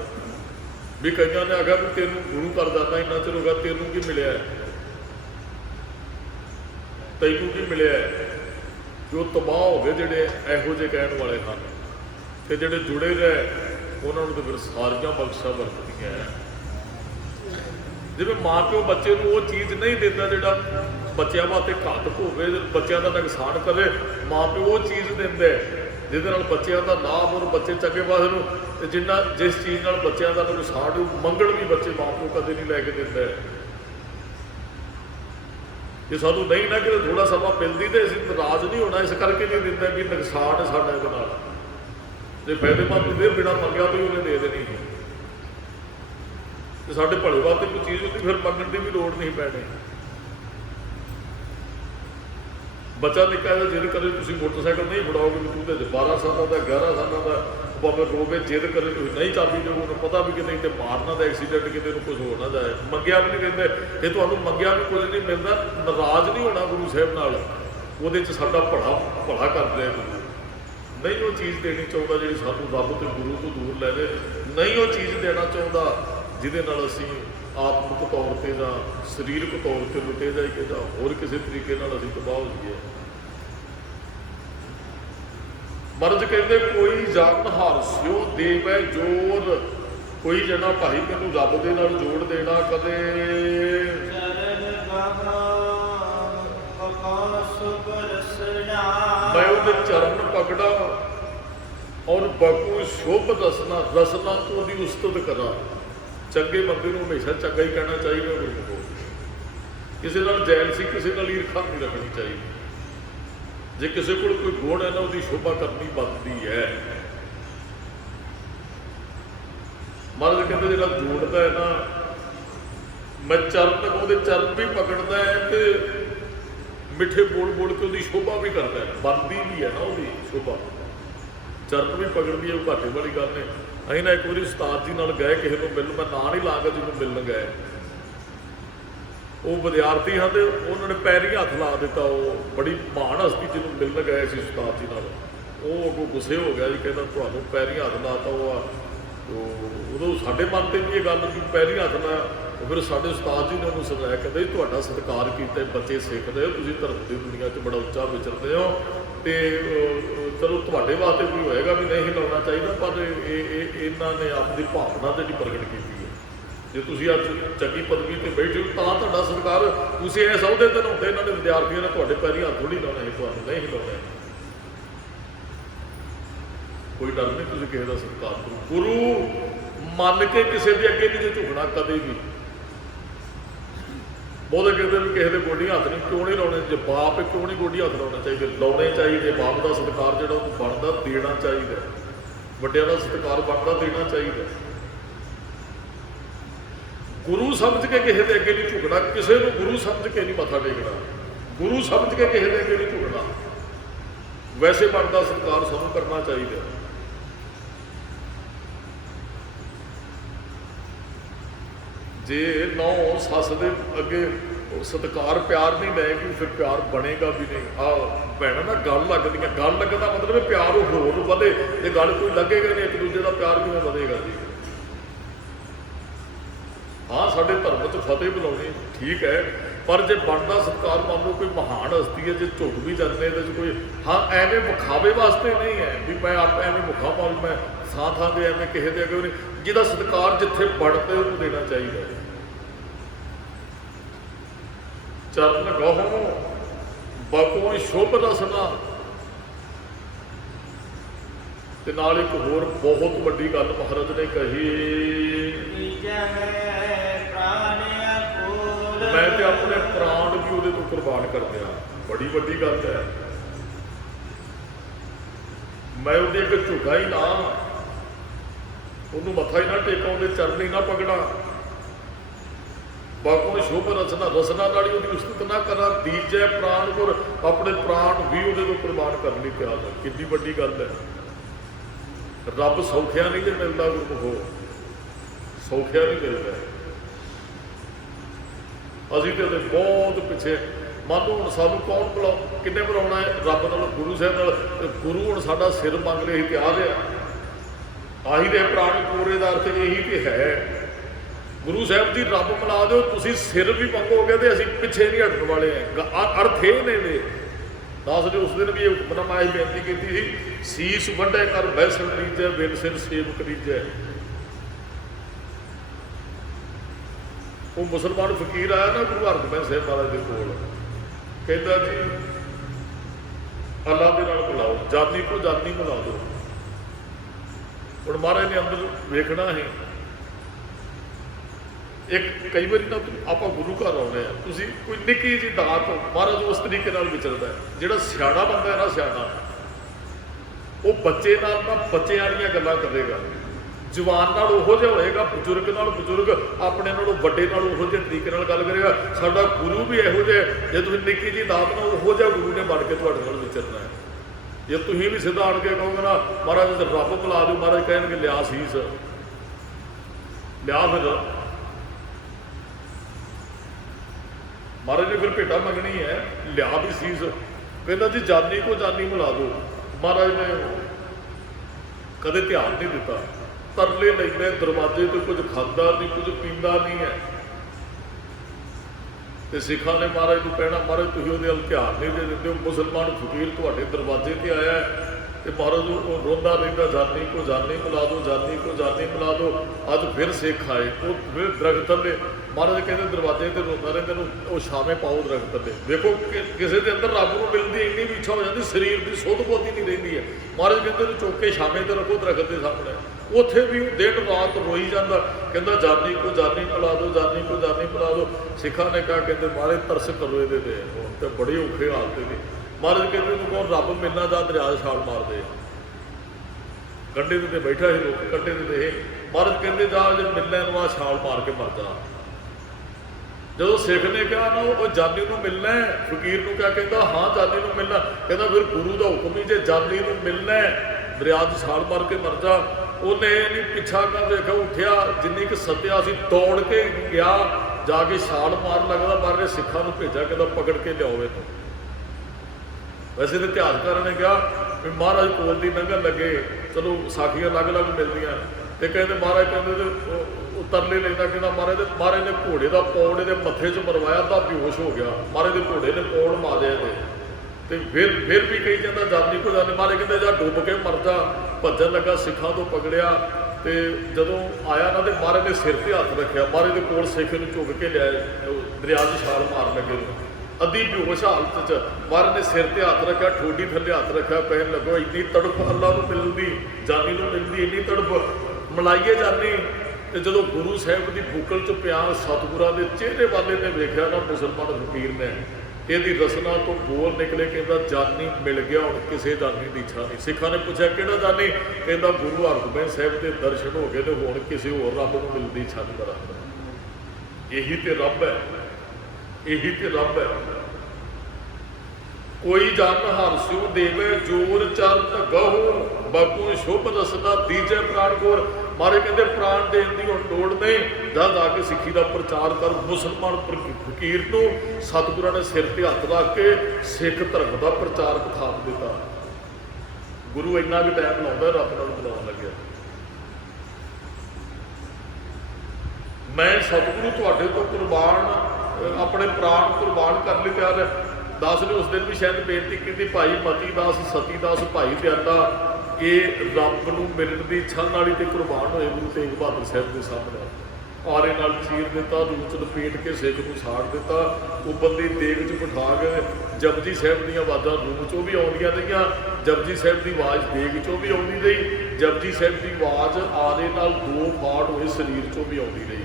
ਵੀ ਕਈਆਂ ਨੇ ਆਖਿਆ ਵੀ ਤੈਨੂੰ ਗੁਰੂ ਕਰ ਜਾਂਦਾ ਇੰਨਾ ਚਿਰ ਹੋ ਗਿਆ, ਤੈਨੂੰ ਕੀ ਮਿਲਿਆ, ਤੈਨੂੰ ਕੀ ਮਿਲਿਆ। ਕਿ ਉਹ ਤਬਾਹ ਹੋ ਗਏ ਜਿਹੜੇ ਇਹੋ ਜਿਹੇ ਕਹਿਣ ਵਾਲੇ ਹਨ, ਤੇ ਜਿਹੜੇ ਜੁੜੇ ਰਹੇ ਉਹਨਾਂ ਨੂੰ ਤਾਂ ਫਿਰ ਸਾਰੀਆਂ ਬਖਸ਼ਾਂ ਵਰਤਦੀਆਂ। ਜਿਵੇਂ ਮਾਂ ਪਿਓ ਬੱਚੇ ਨੂੰ ਉਹ ਚੀਜ਼ ਨਹੀਂ ਦਿੰਦਾ ਜਿਹੜਾ ਬੱਚਿਆਂ ਵਾਸਤੇ ਘਾਤਕ ਹੋਵੇ, ਬੱਚਿਆਂ ਦਾ ਨੁਕਸਾਨ ਕਰੇ, ਮਾਂ ਪਿਓ ਉਹ ਚੀਜ਼ ਦਿੰਦੇ ਜਿਹਦੇ ਨਾਲ ਬੱਚਿਆਂ ਦਾ ਲਾਭ ਔਰ ਬੱਚੇ ਚੰਗੇ ਪਾਸੇ ਨੂੰ, ਤੇ ਜਿਸ ਚੀਜ਼ ਨਾਲ ਬੱਚਿਆਂ ਦਾ ਨੁਕਸਾਨ ਮੰਗਣ ਵੀ ਬੱਚੇ ਮਾਂ ਪਿਓ ਕਦੇ ਨਹੀਂ ਲੈ ਕੇ ਦਿੰਦੇ। ਜੇ ਸਾਨੂੰ ਨਹੀਂ ਨਾ ਕਿ ਥੋੜਾ ਸਮਾਂ ਮਿਲਦੀ ਤੇ ਅਸੀਂ ਨਾਰਾਜ਼ ਨਹੀਂ ਹੋਣਾ, ਇਸ ਕਰਕੇ ਨਹੀਂ ਦਿੰਦਾ ਵੀ ਨੁਕਸਾਨ ਹੈ ਸਾਡਾ ਇਹਦੇ ਨਾਲ, ਜੇ ਫਾਇਦੇਮੰਦ ਹੁੰਦੇ ਬਿਨਾਂ ਮੰਗਿਆ ਤੋਂ ਹੀ ਉਹਨੇ ਦੇ ਦੇਣੀ ਸੀ। ਤੇ ਸਾਡੇ ਭਲੇ ਵਾਸਤੇ ਕੋਈ ਚੀਜ਼ ਹੁੰਦੀ ਫਿਰ ਮੰਗਣ ਦੀ ਵੀ ਲੋੜ ਨਹੀਂ ਪੈਣੀ। ਬੱਚਾ ਨਿੱਕਾ ਜਿਹਾ ਜਿੱਦ ਕਰੇ, ਤੁਸੀਂ ਮੋਟਰਸਾਈਕਲ ਨਹੀਂ ਫੜਾਓਗੇ ਵੀ ਤੂੰ ਤੇ 12 ਸਾਲਾਂ ਦਾ 11 ਸਾਲਾਂ ਦਾ, ਭਾਵੇਂ ਰੋਵੇ ਜਿੱਦ ਕਰੇ ਤੁਸੀਂ ਨਹੀਂ ਚਾਬੀ ਦਿਓ, ਉਹਨੂੰ ਪਤਾ ਵੀ ਕਿ ਨਹੀਂ ਤੇ ਮਾਰਨਾ ਦਾ ਐਕਸੀਡੈਂਟ ਕਿਤੇ ਨੂੰ ਕੁਝ ਹੋ ਨਾ ਜਾਏ, ਮੰਗਿਆ ਵੀ ਨਹੀਂ ਦਿੰਦੇ। ਤੇ ਤੁਹਾਨੂੰ ਮੰਗਿਆ ਵੀ ਕੁਝ ਨਹੀਂ ਮਿਲਦਾ, ਨਾਰਾਜ਼ ਨਹੀਂ ਹੋਣਾ ਗੁਰੂ ਸਾਹਿਬ ਨਾਲ, ਉਹਦੇ 'ਚ ਸਾਡਾ ਭਲਾ ਕਰਦੇ ਆ। ਨਹੀਂ ਉਹ ਚੀਜ਼ ਦੇਣੀ ਚਾਹੁੰਦਾ ਜਿਹੜੀ ਸਾਨੂੰ ਰੱਬ ਤੇ ਗੁਰੂ ਤੋਂ ਦੂਰ ਲੈ ਦੇ, ਨਹੀਂ ਉਹ ਚੀਜ਼ ਦੇਣਾ ਚਾਹੁੰਦਾ ਜਿਹਦੇ ਨਾਲ ਅਸੀਂ ਆਤਮਿਕ ਤੌਰ 'ਤੇ ਜਾਂ ਸਰੀਰਕ ਤੌਰ 'ਤੇ ਲੁੱਟੇ ਜਾਈਏ ਜਾਂ ਹੋਰ ਕਿਸੇ ਤਰੀਕੇ ਨਾਲ ਅਸੀਂ ਤਬਾਹ ਹੋ ਜਾਈਏ। ਮਰਦ ਕਹਿੰਦੇ ਕੋਈ ਜਨ ਹਾਰਸਿਓ ਦੇਵੈ ਜੋਰ, ਕੋਈ ਜਣਾ ਭਾਈ ਮੈਨੂੰ ਰੱਬ ਦੇ ਨਾਲ ਜੋੜ ਦੇਣਾ ਕਦੇ। ਮੈਂ ਉਹਦੇ ਚਰਨ ਪਕੜਾ ਔਰ ਬਕੂ ਸ਼ੁਭ ਰਸਨਾ, ਰਸਨਾ ਤੋਂ ਉਹਦੀ ਉਸਤਤ ਕਰਾਂ। ਚੰਗੇ ਬੰਦੇ ਨੂੰ ਹਮੇਸ਼ਾ ਚੰਗਾ ਹੀ ਕਹਿਣਾ ਚਾਹੀਦਾ ਗੁਰੂ ਕੋਲ, ਕਿਸੇ ਨਾਲ ਜੈਲਸੀ, ਕਿਸੇ ਨਾਲ ਈਰਖਾ ਨਹੀਂ ਰੱਖਣੀ ਚਾਹੀਦੀ। ਜੇ ਕਿਸੇ ਕੋਲ ਕੋਈ ਗੁਣ ਹੈ ਨਾ ਉਹਦੀ ਸ਼ੋਭਾ ਕਰਨੀ ਬਣਦੀ ਹੈ। ਮਹਾਰਾਜ ਕਹਿੰਦੇ ਜਿਹੜਾ ਜੋੜਦਾ ਹੈ ਨਾ, ਮੈਂ ਚਰਨ, ਉਹਦੇ ਚਰਨ ਵੀ ਪਕੜਦਾ ਹੈ ਤੇ ਮਿੱਠੇ ਬੋਲ ਕੇ ਉਹਦੀ ਸ਼ੋਭਾ ਵੀ ਕਰਦਾ ਹੈ, ਬਣਦੀ ਵੀ ਹੈ ਨਾ ਉਹਦੀ ਸ਼ੋਭਾ। ਚਰਨ ਵੀ ਪਕੜਦੀ ਹੈ, ਉਹ ਘਾਟੇ ਵਾਲੀ ਗੱਲ ਨੇ। ਅਸੀਂ ਨਾ ਇੱਕ ਵਾਰੀ ਉਸਤਾਦ ਜੀ ਨਾਲ ਗਏ ਕਿਸੇ ਨੂੰ ਮਿਲਣ, ਮੈਂ ਨਾਂ ਨਹੀਂ ਲਾਂਗਾ ਜਿਹਨੂੰ ਮਿਲਣ ਗਏ, ਉਹ ਵਿਦਿਆਰਥੀ ਹਨ ਤੇ ਉਹਨਾਂ ਨੇ ਪੈਰੀਂ ਹੱਥ ਲਾ ਦਿੱਤਾ। ਉਹ ਬੜੀ ਮਹਾਨ ਹਸਤੀ ਜਿਹਨੂੰ ਮਿਲਣ ਗਏ ਸੀ ਉਸਤਾਦ ਜੀ ਨਾਲ, ਉਹ ਅੱਗੋਂ ਗੁੱਸੇ ਹੋ ਗਿਆ ਜੀ, ਕਹਿੰਦਾ ਤੁਹਾਨੂੰ ਪੈਰੀਂ ਹੱਥ ਲਾਤਾ। ਉਹ ਉਦੋਂ ਸਾਡੇ ਮਨ 'ਤੇ ਵੀ ਇਹ ਗੱਲ ਕਿ ਪੈਰੀਂ ਹੱਥ ਲਾਇਆ। ਉਹ ਫਿਰ ਸਾਡੇ ਉਸਤਾਦ ਜੀ ਨੇ ਉਹਨੂੰ ਸਮਝਾਇਆ, ਕਹਿੰਦੇ ਤੁਹਾਡਾ ਸਤਿਕਾਰ ਕੀਤਾ, ਬੱਚੇ ਸਿੱਖਦੇ ਹੋ, ਤੁਸੀਂ ਧਰਮ ਦੀ ਦੁਨੀਆ 'ਚ ਬੜਾ ਉੱਚਾ ਵਿਚਰਦੇ ਹੋ, ਤੇ ਚਲੋ ਤੁਹਾਡੇ ਵਾਸਤੇ ਵੀ ਹੋਏਗਾ ਵੀ ਨਹੀਂ ਹਿਲਾਉਣਾ ਚਾਹੀਦਾ, ਪਰ ਇਹਨਾਂ ਨੇ ਆਪਣੀ ਭਾਵਨਾ ਜਿਹੜੀ ਪ੍ਰਗਟ ਕੀਤੀ ਹੈ। ਜੇ ਤੁਸੀਂ ਅੱਜ ਚੰਗੀ ਪਦਵੀ 'ਤੇ ਬੈਠੇ ਹੋ ਤਾਂ ਤੁਹਾਡਾ ਸਤਿਕਾਰ, ਤੁਸੀਂ ਇਸ ਅਹੁਦੇ 'ਤੇ ਹੁੰਦੇ, ਇਹਨਾਂ ਨੇ ਵਿਦਿਆਰਥੀਆਂ ਨੇ ਤੁਹਾਡੇ ਪੈਰੀਂ ਹੱਥ ਥੋੜ੍ਹੀ ਲਾਉਣਾ ਸੀ, ਤੁਹਾਨੂੰ ਨਹੀਂ ਹਿਲਾਉਣਾ। ਕੋਈ ਡਰ ਨਹੀਂ, ਤੁਸੀਂ ਕਿਸੇ ਦਾ ਸਤਿਕਾਰ ਕਰੋ। ਗੁਰੂ ਮੰਨ ਕੇ ਕਿਸੇ ਦੇ ਅੱਗੇ ਨਹੀਂ ਝੁਕਣਾ ਕਦੇ ਵੀ। ਬਹੁਤੇ ਕਹਿੰਦੇ ਵੀ ਕਿਸੇ ਦੇ ਗੋਡੀ ਹੱਥ ਨਹੀਂ, ਕਿਉਂ ਨਹੀਂ ਲਾਉਣੇ? ਜੇ ਬਾਪ ਹੈ ਕਿਉਂ ਨਹੀਂ ਗੋਡੀ ਹੱਥ ਲਾਉਣੇ ਚਾਹੀਦੇ? ਲਾਉਣੇ ਚਾਹੀਦੇ। ਬਾਪ ਦਾ ਸਤਿਕਾਰ ਜਿਹੜਾ ਉਹਨੂੰ ਬਣਦਾ ਦੇਣਾ ਚਾਹੀਦਾ, ਵੱਡਿਆਂ ਦਾ ਸਤਿਕਾਰ ਬਣਦਾ ਦੇਣਾ ਚਾਹੀਦਾ। ਗੁਰੂ ਸਮਝ ਕੇ ਕਿਸੇ ਦੇ ਅੱਗੇ ਨਹੀਂ ਝੁਕਣਾ, ਕਿਸੇ ਨੂੰ ਗੁਰੂ ਸਮਝ ਕੇ ਨਹੀਂ ਮੱਥਾ ਟੇਕਣਾ, ਗੁਰੂ ਸਮਝ ਕੇ ਕਿਸੇ ਦੇ ਅੱਗੇ ਨਹੀਂ ਝੁਕਣਾ। ਵੈਸੇ ਬਣਦਾ ਸਤਿਕਾਰ ਸਾਨੂੰ ਕਰਨਾ ਚਾਹੀਦਾ। ਜੇ ਨੌ ਸੱਸ ਦੇ ਅੱਗੇ ਸਤਿਕਾਰ ਪਿਆਰ ਨਹੀਂ ਲਏਗੀ, ਫਿਰ ਪਿਆਰ ਬਣੇਗਾ ਵੀ ਨਹੀਂ। ਆਹ ਭੈਣਾਂ ਨਾ ਗੱਲ ਲੱਗਦੀਆਂ, ਗੱਲ ਲੱਗਣ ਦਾ ਮਤਲਬ ਹੈ ਪਿਆਰ ਹੋਰ ਵਧੇ। ਜੇ ਗੱਲ ਕੋਈ ਲੱਗੇਗਾ ਨਹੀਂ, ਇੱਕ ਦੂਜੇ ਦਾ ਪਿਆਰ ਕਿਵੇਂ ਵਧੇਗਾ ਜੀ? ਹਾਂ, ਸਾਡੇ ਧਰਮ 'ਚ ਫਤਿਹ ਬੁਲਾਉਣੀ ਠੀਕ ਹੈ, ਪਰ ਜੇ ਬਣਦਾ ਸਤਿਕਾਰ ਮੰਨ ਲਓ ਕੋਈ ਮਹਾਨ ਹਸਤੀ ਹੈ, ਜੇ ਝੁਕ ਵੀ ਜਾਂਦੇ ਇਹਦੇ 'ਚ ਕੋਈ, ਹਾਂ ਐਵੇਂ ਵਿਖਾਵੇ ਵਾਸਤੇ ਨਹੀਂ ਹੈ ਵੀ ਮੈਂ ਆਪ ਐਵੇਂ ਵਿਖਾਵਾਂ ਵੀ ਮੈਂ ਥਾਂ ਦੇ ਐਵੇਂ ਕਿਸੇ ਦੇ ਅੱਗੇ ਨਹੀਂ। ਜਿਹਦਾ ਸਤਿਕਾਰ ਜਿੱਥੇ ਬਣਦਾ ਉਹਨੂੰ ਦੇਣਾ ਚਾਹੀਦਾ ਹੈ। ਚਰਨ ਗਹੁ ਬਕੋ ਸ਼ੁਭ ਰਸਨਾ। ਤੇ ਨਾਲ ਇੱਕ ਹੋਰ ਬਹੁਤ ਵੱਡੀ ਗੱਲ ਮਹਾਰਾਜ ਨੇ ਕਹੀ, ਮੈਂ ਤੇ ਆਪਣੇ ਪ੍ਰਾਣ ਵੀ ਉਹਦੇ ਤੋਂ ਕੁਰਬਾਨ ਕਰ ਦਿਆਂ। ਬੜੀ ਵੱਡੀ ਗੱਲ ਹੈ। ਮੈਂ ਉਹਦੇ ਅੱਗੇ ਝੁਕਾ ਹੀ ਨਾ, ਉਹਨੂੰ ਮੱਥਾ ਹੀ ਨਾ ਟੇਕਾਂ, ਉਹਦੇ ਚਰਨ ਹੀ ਨਾ ਪਕੜਾਂ। ਬਾਕੂ ਨੇ ਸ਼ੁਭ ਰਚਨਾ, ਰਸਨਾ ਨਾਲ ਹੀ ਉਹਦੀ ਉਸਤਤ ਨਾ ਕਰਾਂ। ਦੀਜੈ ਪ੍ਰਾਣ ਗੁਰ, ਆਪਣੇ ਪ੍ਰਾਣ ਵੀ ਉਹਦੇ ਤੋਂ ਕੁਰਬਾਨ ਕਰਨ ਲਈ ਤਿਆਰ ਹੈ। ਕਿੰਨੀ ਵੱਡੀ ਗੱਲ ਹੈ। ਰੱਬ ਸੌਖਿਆ ਨਹੀਂ ਜੇ ਮਿਲਦਾ ਗੁਰਮੁਖੋ, ਸੌਖਿਆ ਨਹੀਂ ਮਿਲਦਾ। ਅਸੀਂ ਤੇ ਬਹੁਤ ਪਿੱਛੇ। ਮੰਨ ਲਓ ਹੁਣ ਸਾਨੂੰ ਕੌਣ ਕਿੰਨੇ ਬੁਲਾਉਣਾ ਹੈ? ਰੱਬ ਨਾਲ, ਗੁਰੂ ਸਾਹਿਬ ਨਾਲ। ਗੁਰੂ ਹੁਣ ਸਾਡਾ ਸਿਰ ਮੰਗ ਰਹੇ ਤੇ ਆ ਰਿਹਾ, ਆਹੀ ਦੇ ਪ੍ਰਾਣ ਪੂਰੇ ਦਾ ਅਰਥ ਇਹੀ ਤੇ ਹੈ। ਗੁਰੂ ਸਾਹਿਬ ਜੀ ਰੱਬ ਮਿਲਾ ਦਿਓ, ਤੁਸੀਂ ਸਿਰ ਵੀ ਮੰਗੋਗੇ ਤੇ ਅਸੀਂ ਪਿੱਛੇ ਨਹੀਂ ਹਟਣ ਵਾਲੇ ਹਾਂ। ਅਰਥ ਇਹ ਨੇ ਦੱਸ ਦਿਓ। ਉਸ ਦਿਨ ਵੀ ਇਹ ਹੁਕਮਨਾਮਾ ਬੇਨਤੀ ਕੀਤੀ ਸੀ, ਸੀਸ ਵੱਢੇ ਕਰ ਬੈਸਣ ਲੀਜੈ, ਬਿਨ ਸਿਰ ਸੇਵਕ ਲੀਜੈ। ਉਹ ਮੁਸਲਮਾਨ ਫਕੀਰ ਆਇਆ ਨਾ ਗੁਰੂ ਹਰਗੋਬਿੰਦ ਸਾਹਿਬ ਮਹਾਰਾਜ ਦੇ ਕੋਲ, ਕਹਿੰਦਾ ਜੀ ਅੱਲਾ ਦੇ ਨਾਲ ਮਿਲਾਓ, ਜਾਨੀ ਕੋ ਜਾਨੀ ਮਿਲਾ ਦਿਓ। ਹੁਣ ਮਹਾਰਾਜ ਨੇ ਅੰਦਰ ਵੇਖਣਾ ਹੈ। ਇੱਕ ਕਈ ਵਾਰੀ ਨਾ ਆਪਾਂ ਗੁਰੂ ਘਰ ਆਉਂਦੇ ਆ, ਤੁਸੀਂ ਕੋਈ ਨਿੱਕੀ ਜਿਹੀ ਦਾਤ, ਮਹਾਰਾਜ ਉਸ ਤਰੀਕੇ ਨਾਲ ਵਿਚਰਦਾ ਹੈ। ਜਿਹੜਾ ਸਿਆਣਾ ਬੰਦਾ ਹੈ ਨਾ, ਸਿਆਣਾ, ਉਹ ਬੱਚੇ ਨਾਲ ਨਾ ਬੱਚਿਆਂ ਵਾਲੀਆਂ ਗੱਲਾਂ ਕਰੇਗਾ, ਜਵਾਨ ਨਾਲ ਉਹੋ ਜਿਹਾ ਹੋਏਗਾ, ਬਜ਼ੁਰਗ ਨਾਲ ਬਜ਼ੁਰਗ, ਆਪਣੇ ਨਾਲੋਂ ਵੱਡੇ ਨਾਲ ਉਹੋ ਜਿਹੇ ਤਰੀਕੇ ਨਾਲ ਗੱਲ ਕਰੇਗਾ। ਸਾਡਾ ਗੁਰੂ ਵੀ ਇਹੋ ਜਿਹਾ, ਜੇ ਤੁਸੀਂ ਨਿੱਕੀ ਜਿਹੀ ਦਾਤ ਨਾਲ ਉਹੋ ਜਿਹਾ ਗੁਰੂ ਨੇ ਬਣ ਕੇ ਤੁਹਾਡੇ ਨਾਲ ਵਿਚਰਨਾ ਹੈ। ਜੇ ਤੁਸੀਂ ਵੀ ਸਿੱਧਾ ਆਣ ਕੇ ਕਹੋਗੇ ਨਾ ਮਹਾਰਾਜ ਰੱਬ ਬੁਲਾ ਦਿਓ, ਮਹਾਰਾਜ ਕਹਿਣਗੇ ਲਿਆ ਸੀਸ, ਲਿਆ। ਫਿਰ ਮਹਾਰਾਜ ਨੇ ਫਿਰ ਭੇਟਾ ਮੰਗਣੀ ਹੈ, ਲਿਆ ਵੀ ਸੀਸ। ਕਹਿੰਦਾ ਜੀ ਜਾਨੀ ਕੋ ਜਾਨੀ ਮਿਲਾ ਦਿਓ। ਮਹਾਰਾਜ ਨੇ ਕਦੇ ਧਿਆਨ ਨਹੀਂ ਦਿੱਤਾ, ਤਰਲੇ ਲੈਂਦੇ ਦਰਵਾਜ਼ੇ ਤੇ, ਕੁਝ ਖਾਂਦਾ ਨਹੀਂ, ਕੁਝ ਪੀਂਦਾ ਨਹੀਂ ਹੈ। ਤੇ ਸਿੱਖਾਂ ਨੇ ਮਹਾਰਾਜ ਨੂੰ ਕਹਿਣਾ, ਮਹਾਰਾਜ ਤੁਸੀਂ ਉਹਦੇ ਵੱਲ ਧਿਆਨ ਨਹੀਂ ਦੇ ਦਿੰਦੇ ਹੋ, ਮੁਸਲਮਾਨ ਫਕੀਰ ਤੁਹਾਡੇ ਦਰਵਾਜ਼ੇ ਤੇ ਆਇਆ ਹੈ। ਤੇ ਮਹਾਰਾਜ ਉਹ ਰੋਂਦਾ ਰਹਿੰਦਾ, ਜਾਨੀ ਕੋ ਜਾਨੀ ਮਿਲਾ ਦਿਓ, ਜਾਨੀ ਕੋ ਜਾਨੀ ਮਿਲਾ ਦਿਓ। ਅੱਜ ਫਿਰ ਸਿੱਖ ਆਏ, ਉਹ ਫਿਰ ਦਰਖਤ ਥੱਲੇ, ਮਹਾਰਾਜ ਕਹਿੰਦੇ ਦਰਵਾਜ਼ੇ ਤੇ ਰੋਂਦਾ ਰਹਿੰਦੇ ਨੂੰ, ਉਹ ਛਾਵੇਂ ਪਾਓ ਦਰਖਤ ਥੱਲੇ। ਦੇਖੋ ਕਿਸੇ ਦੇ ਅੰਦਰ ਰੱਬ ਨੂੰ ਮਿਲਣ ਦੀ ਇੰਨੀ ਵੀ ਇੱਛਾ ਹੋ ਜਾਂਦੀ, ਸਰੀਰ ਦੀ ਸੁੱਧ ਬੋਧੀ ਨਹੀਂ ਰਹਿੰਦੀ ਹੈ। ਮਹਾਰਾਜ ਕਹਿੰਦੇ ਨੂੰ ਚੁੱਕ ਕੇ ਛਾਵੇਂ ਤੇ ਰੱਖੋ ਦਰਖਤ ਦੇ ਸਾਹਮਣੇ। ਉੱਥੇ ਵੀ ਦਿਨ ਰਾਤ ਰੋਈ ਜਾਂਦਾ, ਕਹਿੰਦਾ ਜਾਨੀ ਕੋ ਜਾਨੀ ਮਿਲਾ ਦਿਓ, ਜਾਨੀ ਕੋ ਜਾਨੀ ਮਿਲਾ ਦਿਓ। ਸਿੱਖਾਂ ਨੇ ਕਿਹਾ, ਕਹਿੰਦੇ ਮਹਾਰਾਜ ਤਰਸ ਕਰੋ ਇਹਦੇ ਤੇ, ਹੁਣ ਤੇ ਬੜੀ ਔਖੇ ਹਾਲਤ ਦੀ। ਮਹਾਰਾਜ ਕਹਿੰਦੇ ਨੂੰ ਕੌਣ ਰੱਬ ਮਿਲਣਾ ਦਾ ਦਰਿਆ ਛਾਲ ਮਾਰਦੇ, ਕੰਢੇ ਤੇ ਬੈਠਾ ਸੀ ਲੋਕ, ਕੰਢੇ ਤੇ ਇਹ ਮਹਾਰਾਜ ਕਹਿੰਦੇ ਜਾ ਜੇ ਮਿਲਣਾ ਨੂੰ ਆ ਛਾਲ ਮਾਰ ਕੇ ਮਰ ਜਾ। ਜਦੋਂ ਸਿੱਖ ਨੇ ਕਿਹਾ ਨਾ ਉਹ ਜਾਨੀ ਨੂੰ ਮਿਲਣਾ, ਫਕੀਰ ਨੂੰ ਕਿਹਾ, ਕਹਿੰਦਾ ਹਾਂ ਜਾਨੀ ਨੂੰ ਮਿਲਣਾ। ਕਹਿੰਦਾ ਫਿਰ ਗੁਰੂ ਦਾ ਹੁਕਮ ਹੀ ਜੇ ਜਾਨੀ ਨੂੰ ਮਿਲਣਾ ਦਰਿਆ 'ਚ ਛਾਲ ਮਾਰ ਕੇ ਮਰ ਜਾ। ਉਹਨੇ ਨਹੀਂ ਪਿੱਛਾ ਕਰ ਵੇਖਿਆ, ਉੱਠਿਆ, ਜਿੰਨੀ ਕੁ ਸੱਤਿਆ ਸੀ ਦੌੜ ਕੇ ਗਿਆ, ਜਾ ਕੇ ਛਾਲ ਮਾਰਨ ਲੱਗਦਾ। ਮਹਾਰਾਜ ਨੇ ਸਿੱਖਾਂ ਨੂੰ ਭੇਜਿਆ, ਕਹਿੰਦਾ ਪਕੜ ਕੇ ਲਿਆਓ ਇਹਨੂੰ। ਵੈਸੇ ਤਾਂ ਇਤਿਹਾਸਕਾਰਾਂ ਨੇ ਕਿਹਾ ਵੀ ਮਹਾਰਾਜ ਕੋਲ ਦੀ ਲੰਘਣ ਲੱਗੇ, ਚਲੋ ਸਾਖੀਆਂ ਅਲੱਗ-ਅਲੱਗ ਮਿਲਦੀਆਂ, ਤੇ ਕਹਿੰਦੇ ਮਹਾਰਾਜ ਕਹਿੰਦੇ ਉਹ ਤਰਲੇ ਲੈਂਦਾ, ਕਹਿੰਦਾ ਮਹਾਰਾਜ ਨੇ ਘੋੜੇ ਦਾ ਪੌੜ ਇਹਦੇ ਮੱਥੇ 'ਚ ਮਰਵਾਇਆ ਤਾਂ ਬੇਹੋਸ਼ ਹੋ ਗਿਆ। ਮਹਾਰਾਜ ਦੇ ਘੋੜੇ ਨੇ ਪੌੜ ਮਾਰਿਆ ਤੇ ਫਿਰ ਵੀ ਕਹੀ ਜਾਂਦਾ ਜਾਨੀ ਕੋ ਜਾਨੀ। ਮਹਾਰਾਜ ਕਹਿੰਦੇ ਜਾ ਡੁੱਬ ਕੇ ਮਰ ਜਾ। ਭੱਜਣ ਲੱਗਾ, ਸਿੱਖਾਂ ਤੋਂ ਪਕੜਿਆ, ਤੇ ਜਦੋਂ ਆਇਆ ਨਾ ਤੇ ਮਹਾਰਾਜ ਨੇ ਸਿਰ ਤੇ ਹੱਥ ਰੱਖਿਆ। ਮਹਾਰਾਜ ਦੇ ਕੋਲ ਸਿੱਖ ਨੂੰ ਚੁੱਕ ਕੇ ਲਿਆਏ, ਦਰਿਆ 'ਚ ਛਾਲ ਮਾਰਨ ਲੱਗੇ ਨੂੰ, ਅੱਧੀ ਬੇਹੋਸ਼ ਹਾਲਤ 'ਚ। ਮਹਾਰਾਜ ਨੇ ਸਿਰ ਤੇ ਹੱਥ ਰੱਖਿਆ, ਠੋਡੀ ਥੱਲੇ ਹੱਥ ਰੱਖਿਆ, ਕਹਿਣ ਲੱਗੋ ਇੰਨੀ ਤੜਫ ਅੱਲਾ ਨੂੰ ਮਿਲਦੀ, ਜਾਨੀ ਨੂੰ ਮਿਲਦੀ, ਇੰਨੀ ਤੜਫ ਮਲਾਈਏ ਜਾਨੀ। ਤੇ ਜਦੋਂ ਗੁਰੂ ਸਾਹਿਬ ਦੀ ਬੁੱਕਲ 'ਚ ਪਿਆ, ਸਤਿਗੁਰਾਂ ਦੇ ਚਿਹਰੇ ਵਾਲੇ ਨੇ ਵੇਖਿਆ ਨਾ ਮੁਸਲਮਾਨ ਫਕੀਰ ਨੇ, ਇਹਦੀ ਰਸਨਾ ਤੋਂ ਬੋਲ ਨਿਕਲੇ, ਕਹਿੰਦਾ ਜਾਨੀ ਮਿਲ ਗਿਆ, ਹੁਣ ਕਿਸੇ ਜਾਨੀ ਦੀ ਇੱਛਾ ਨਹੀਂ। ਸਿੱਖਾਂ ਨੇ ਪੁੱਛਿਆ ਕਿਹੜਾ ਜਾਨੀ? ਕਹਿੰਦਾ ਗੁਰੂ ਹਰਗੋਬਿੰਦ ਸਾਹਿਬ ਦੇ ਦਰਸ਼ਨ ਹੋ ਗਏ ਨੇ, ਹੁਣ ਕਿਸੇ ਹੋਰ ਰੱਬ ਨੂੰ ਮਿਲਣ ਦੀ ਇੱਛਾ ਨਹੀਂ ਕਰਾਂਗਾ। ਇਹੀ ਤੇ ਰੱਬ ਹੈ, ਇਹੀ ਤੇ ਰੱਬ ਹੈ। ਕੋਈ ਜਨ ਹਰਸਿਉ ਦੇਵੇ ਜੋਰ ਚਰਨ ਗਹੁ, ਬਾਕੂ ਸ਼ੁਭ ਰਸਨਾ ਦੀਜੈ ਪ੍ਰਾਣ ਗੋਰ। ਮਾਰੇ ਕਹਿੰਦੇ ਪ੍ਰਾਣ ਦੇਣ ਦੀ ਹੁਣ ਲੋੜ ਨਹੀਂ, ਜਾ ਕੇ ਸਿੱਖੀ ਦਾ ਪ੍ਰਚਾਰ ਕਰ। ਮੁਸਲਮਾਨ ਫਕੀਰ ਨੂੰ ਸਤਿਗੁਰਾਂ ਨੇ ਸਿਰ ਤੇ ਹੱਥ ਰੱਖ ਕੇ ਸਿੱਖ ਧਰਮ ਦਾ ਪ੍ਰਚਾਰ ਥਾਪ ਦਿੱਤਾ। ਗੁਰੂ ਇੰਨਾ ਕੁ ਟਾਈਮ ਲਾਉਂਦਾ, ਰੱਬ ਨਾਲ ਬੁਲਾਉਣ ਲੱਗਿਆ। ਮੈਂ ਸਤਿਗੁਰੂ ਤੁਹਾਡੇ ਤੋਂ ਕੁਰਬਾਨ, ਆਪਣੇ ਪ੍ਰਾਣ ਕੁਰਬਾਨ ਕਰਨ ਲਈ ਤਿਆਰ ਹੈ। ਦਾਸ ਨੇ ਉਸ ਦਿਨ ਵੀ ਸ਼ਾਇਦ ਬੇਨਤੀ ਕੀਤੀ, ਭਾਈ ਮਤੀ ਦਾਸ, ਸਤੀ ਦਾਸ, ਭਾਈ ਦਿਆਲਾ, ਇਹ ਰੱਬ ਨੂੰ ਮਿਲਣ ਦੀ ਇੱਛਾ ਨਾਲ ਹੀ ਤੇ ਕੁਰਬਾਨ ਹੋਏ ਗੁਰੂ ਤੇਗ ਬਹਾਦਰ ਸਾਹਿਬ ਦੇ ਸਾਹਮਣੇ। ਆਰੇ ਨਾਲ ਚੀਰ ਦਿੱਤਾ, ਰੂਹ 'ਚ ਲਪੇਟ ਕੇ ਸਿੱਖ ਨੂੰ ਸਾੜ ਦਿੱਤਾ, ਉੱਪਰ ਦੀ ਦੇਗ 'ਚ ਬਿਠਾ ਕੇ। ਜਪਜੀ ਸਾਹਿਬ ਦੀਆਂ ਆਵਾਜ਼ਾਂ ਰੂਹ 'ਚੋਂ ਵੀ ਆਉਂਦੀਆਂ ਰਹੀਆਂ, ਜਪਜੀ ਸਾਹਿਬ ਦੀ ਆਵਾਜ਼ ਦੇਗ 'ਚੋਂ ਵੀ ਆਉਂਦੀ ਰਹੀ, ਜਪਜੀ ਸਾਹਿਬ ਦੀ ਆਵਾਜ਼ ਆਰੇ ਨਾਲ ਦੋ ਫਾੜ ਹੋਏ ਸਰੀਰ 'ਚੋਂ ਵੀ ਆਉਂਦੀ ਰਹੀ।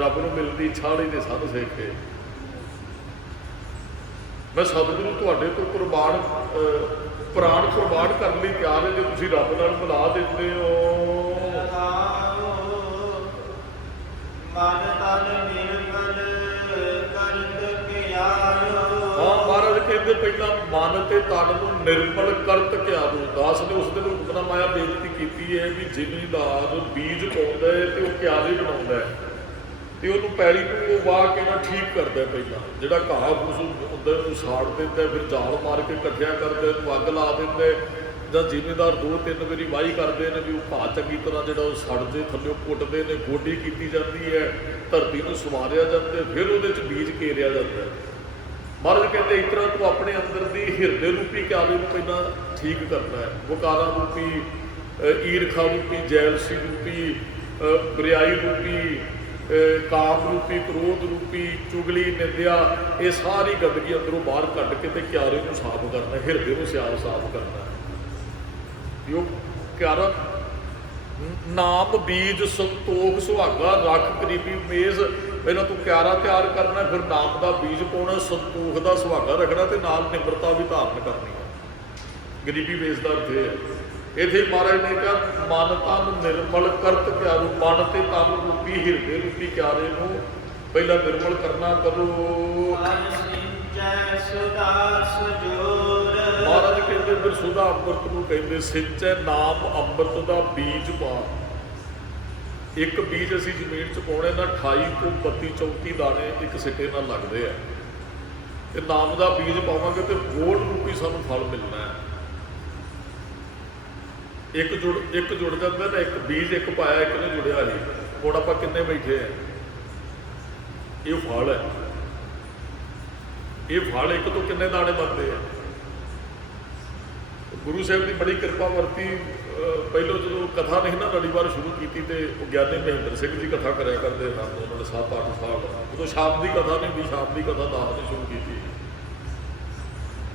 ਰੱਬ ਨੂੰ ਮਿਲਣ ਦੀ ਇੱਛਾ ਲਈ ਨੇ ਸਭ ਸਿੱਖ ਕੇ। ਮੈਂ ਸਤਿਗੁਰੂ ਤੁਹਾਡੇ ਤੋਂ ਕੁਰਬਾਨ, ਪ੍ਰਾਣ ਕੁਰਬਾਨ ਕਰਨ ਲਈ ਤਿਆਰ ਹੈ, ਜੇ ਤੁਸੀਂ ਰੱਬ ਨਾਲ ਮਿਲਾ ਦਿੰਦੇ ਹੋ। ਹਾਂ, ਮਹਾਰਾਜ ਕਹਿੰਦੇ कहते पहला मन ते तन नूं निर्मल करत क्यारू। दास ने उस दिन हुक्मनामाया बेनती की है भी जिमीदार बीज पाउंदा है तो क्यारे बनाउंदा है तो उन्होंने पैली को वाह के ना ठीक करता है। पहला जिहड़ा घाह फूस हुंदा उहनूं साड़ दिंदा, फिर जाल मार के इकट्ठिया करदा, उहनूं अग ला दिंदा जां जिमीदार 2-3 वारी वाही करते हैं भी वो घाह चंगी तरह जो सड़ते थल्लों पुटते हैं, गोडी की जाती है, धरती में सवारिया जाता है, फिर वो बीज घेरिया जाता है। महाराज कहते इस तरह तू अपने अंदर की हिरदे रूपी क्यारे को पहला ठीक करना है। वकारा रूपी, ईरखा रूपी, जैलसी रूपी, बरियाई रूपी, काम रूपी, क्रोध रूपी, चुगली, निंदिया, ये सारी गंदगी अंदरों बाहर कढ़ के ते क्यारे को साफ करना है, हिरदे को साफ करना है। यो क्यारा नाम बीज संतोख सुहागा रख करीबी मेज। पहला तू क्यारा तैयार करना, फिर नाम का बीज पाना, संतोख का सुहागा रखना, तो नाल निम्रता भी धारण करनी है। गरीबी मेज का अर्थ है इत्थे महाराज ने कहा मन तन निर्मल करत क्यारू। मन ते तन रूपी हिरदे रूपी क्यारे को पहला निर्मल करना करो। महाराज कहते फिर सुधा अमृत को कहते सिंचै नाम अमृत का बीज पा। एक बीज असी जमीन च पाने ना 28 तो 32-34 दाने एक सिक्के नाल लगते हैं, तो नाम का बीज पावांगे तो गोल रूपी सानू फल मिलना है। एक जुड़ जाता ना, एक बीज एक पाया एक ने जुड़िया ही, हुण आपां किन्ने बैठे हैं, ये फल है, ये फल एक तो किन्ने दाने बनते हैं। गुरु साहब की बड़ी कृपा वरती। पहलों जो कथा नहीं ना लड़ीवार शुरू की तो ज्ञानी महेंद्र सिंह जी कथा कराया करते हैं, उन्होंने 7-8 साल उदों शाम की कथा नहीं हुई, शाम की कथा दास ने शुरू की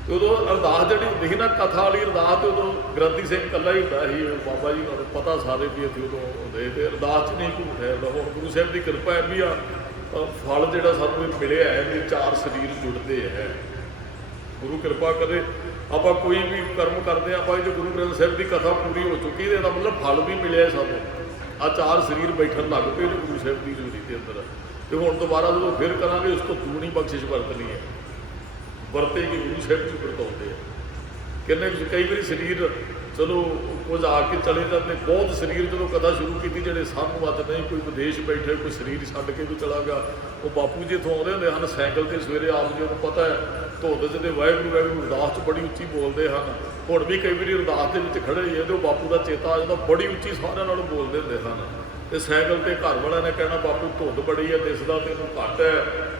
तो उदों अरदास जी होंगी ना कथा वाली अरदास, तो उदों ग्रंथी सिंह कला ही होंदा ही, बाबा जी उन्होंने पता सारे भी असीं उदों होंदे ते अरदास च नहीं झूठ है। हुण गुरु साहब की कृपा है भी आ फल जिहड़ा सानूं मिलिया है भी 4 शरीर जुड़ते हैं। गुरु कृपा करे आप कोई भी कर्म करते हैं, आप जो गुरु ग्रंथ साहब की कथा पूरी हो चुकी है, इसका मतलब फल भी मिले सानूं। आ 4 शरीर बैठन लग पे गुरु साहब की हजूरी के अंदर, तो हुण दोबारा जो फिर करांगे उस तो दूनी बख्शिश वरतनी है, वरतेगी गुरु साहब जी वरताउंदे हैं। किन्ने कई बार शरीर चलो कुछ आके चले जाते, बहुत शरीर जो कथा शुरू की जोड़े सानू अज नहीं, कोई विदेश बैठे, कोई शरीर छड्ड के भी चला गया। वो बापू जी इतों आते होंगे हैं सैकल से सवेरे आप जी को पता है धुंद च वाहगुरू वाहगुरू अरदास च बड़ी उच्ची बोलते हैं। हुण भी कई बार अरदास के खड़े ही है तो बापू का चेता आ जाता, बड़ी उच्ची सारिਆਂ नालों बोलते होंगे हैं। तो सैकल से घर वाले ने कहना बापू धुंद बड़ी है, दिसदा तैनूं घट है।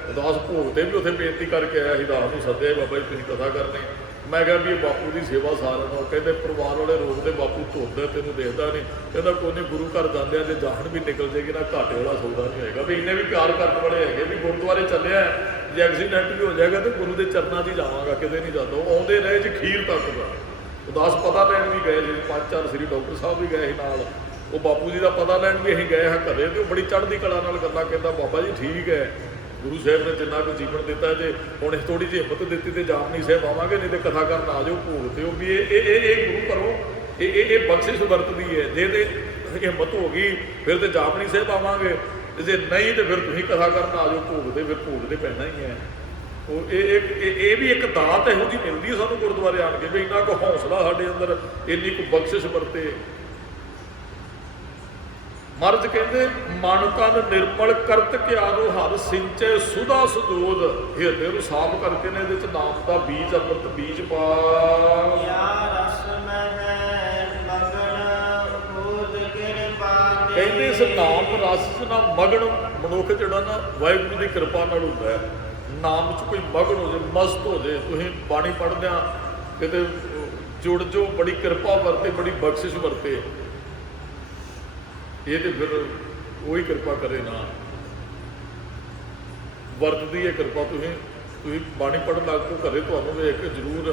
अरदास भोग से भी उत्थे बेनती करके आया ही, रात को सद्दिया बाबा जी तुसीं कथा करनी। मैं कहा भी बापू की सेवा सारे कहते परिवार वाले रोकते, बापू धुंद है तेनों देखता नहीं, कहता कोई नहीं गुरु घर जाते जो जान भी निकल जाएगी ना, घाटे वाला सौदा नहीं होएगा। भी इन्हें भी प्यार करने वाले है भी गुरुद्वारे चलिया जो एक्सीडेंट भी हो जाएगा तो गुरु के चरणों से जावांगा, कितने नहीं जाता। वो आते रहे जी खीर तक का उदास पता लैन भी गए जी, 5-4 श्री डॉक्टर साहब भी गए नाल, वो बापू जी का पता लैन भी अं गए हाँ घरे, तो बड़ी चढ़ती कला नाल गल्लां कहता बाबा जी ठीक है, गुरु साहब ने जिन्ना को जीवन दिता जे हुण थोड़ी जी हिम्मत दी तो जामनी साहब आवांगे, नहीं तो कथा करन आ जाओ भोग ते। भी ये गुरु करो ये बख्शिश वरतदी है, जे हिम्मत हो गई फिर तो जामनी साहब आवांगे, जे नहीं तो फिर तुसीं कथा करन आ जाओ भोग ते, फिर भोग तो पैना ही है। ये भी एक दात इहो जी मिलती है सानूं गुरुद्वारे आण के, भी इन्ना को हौसला साडे अंदर, इन्नी को बख्शिश वरते। महाराज कहते मन तन निर्मल करत क्यारो हर सिंचै सुधा सजोद। हिरदे नूं साफ करके ने इहदे च नाम का बीज अमृत बीज पा। कहते इस नाम रस च ना मगन मनुख जिहड़ा ना वाहिगुरू की कृपा नाल हुंदा है। नाम च कोई मगन हो जाए, मस्त हो जाए, तुसीं बाणी पढ़दिआं किते जुड़ जो, बड़ी कृपा वरते, बड़ी बख्शिश वरते, ये तो फिर वही कृपा करे ना वरतदी है कृपा। तुसीं बाणी पढ़न लग पो घरे, तुहानूं वेख के जरूर।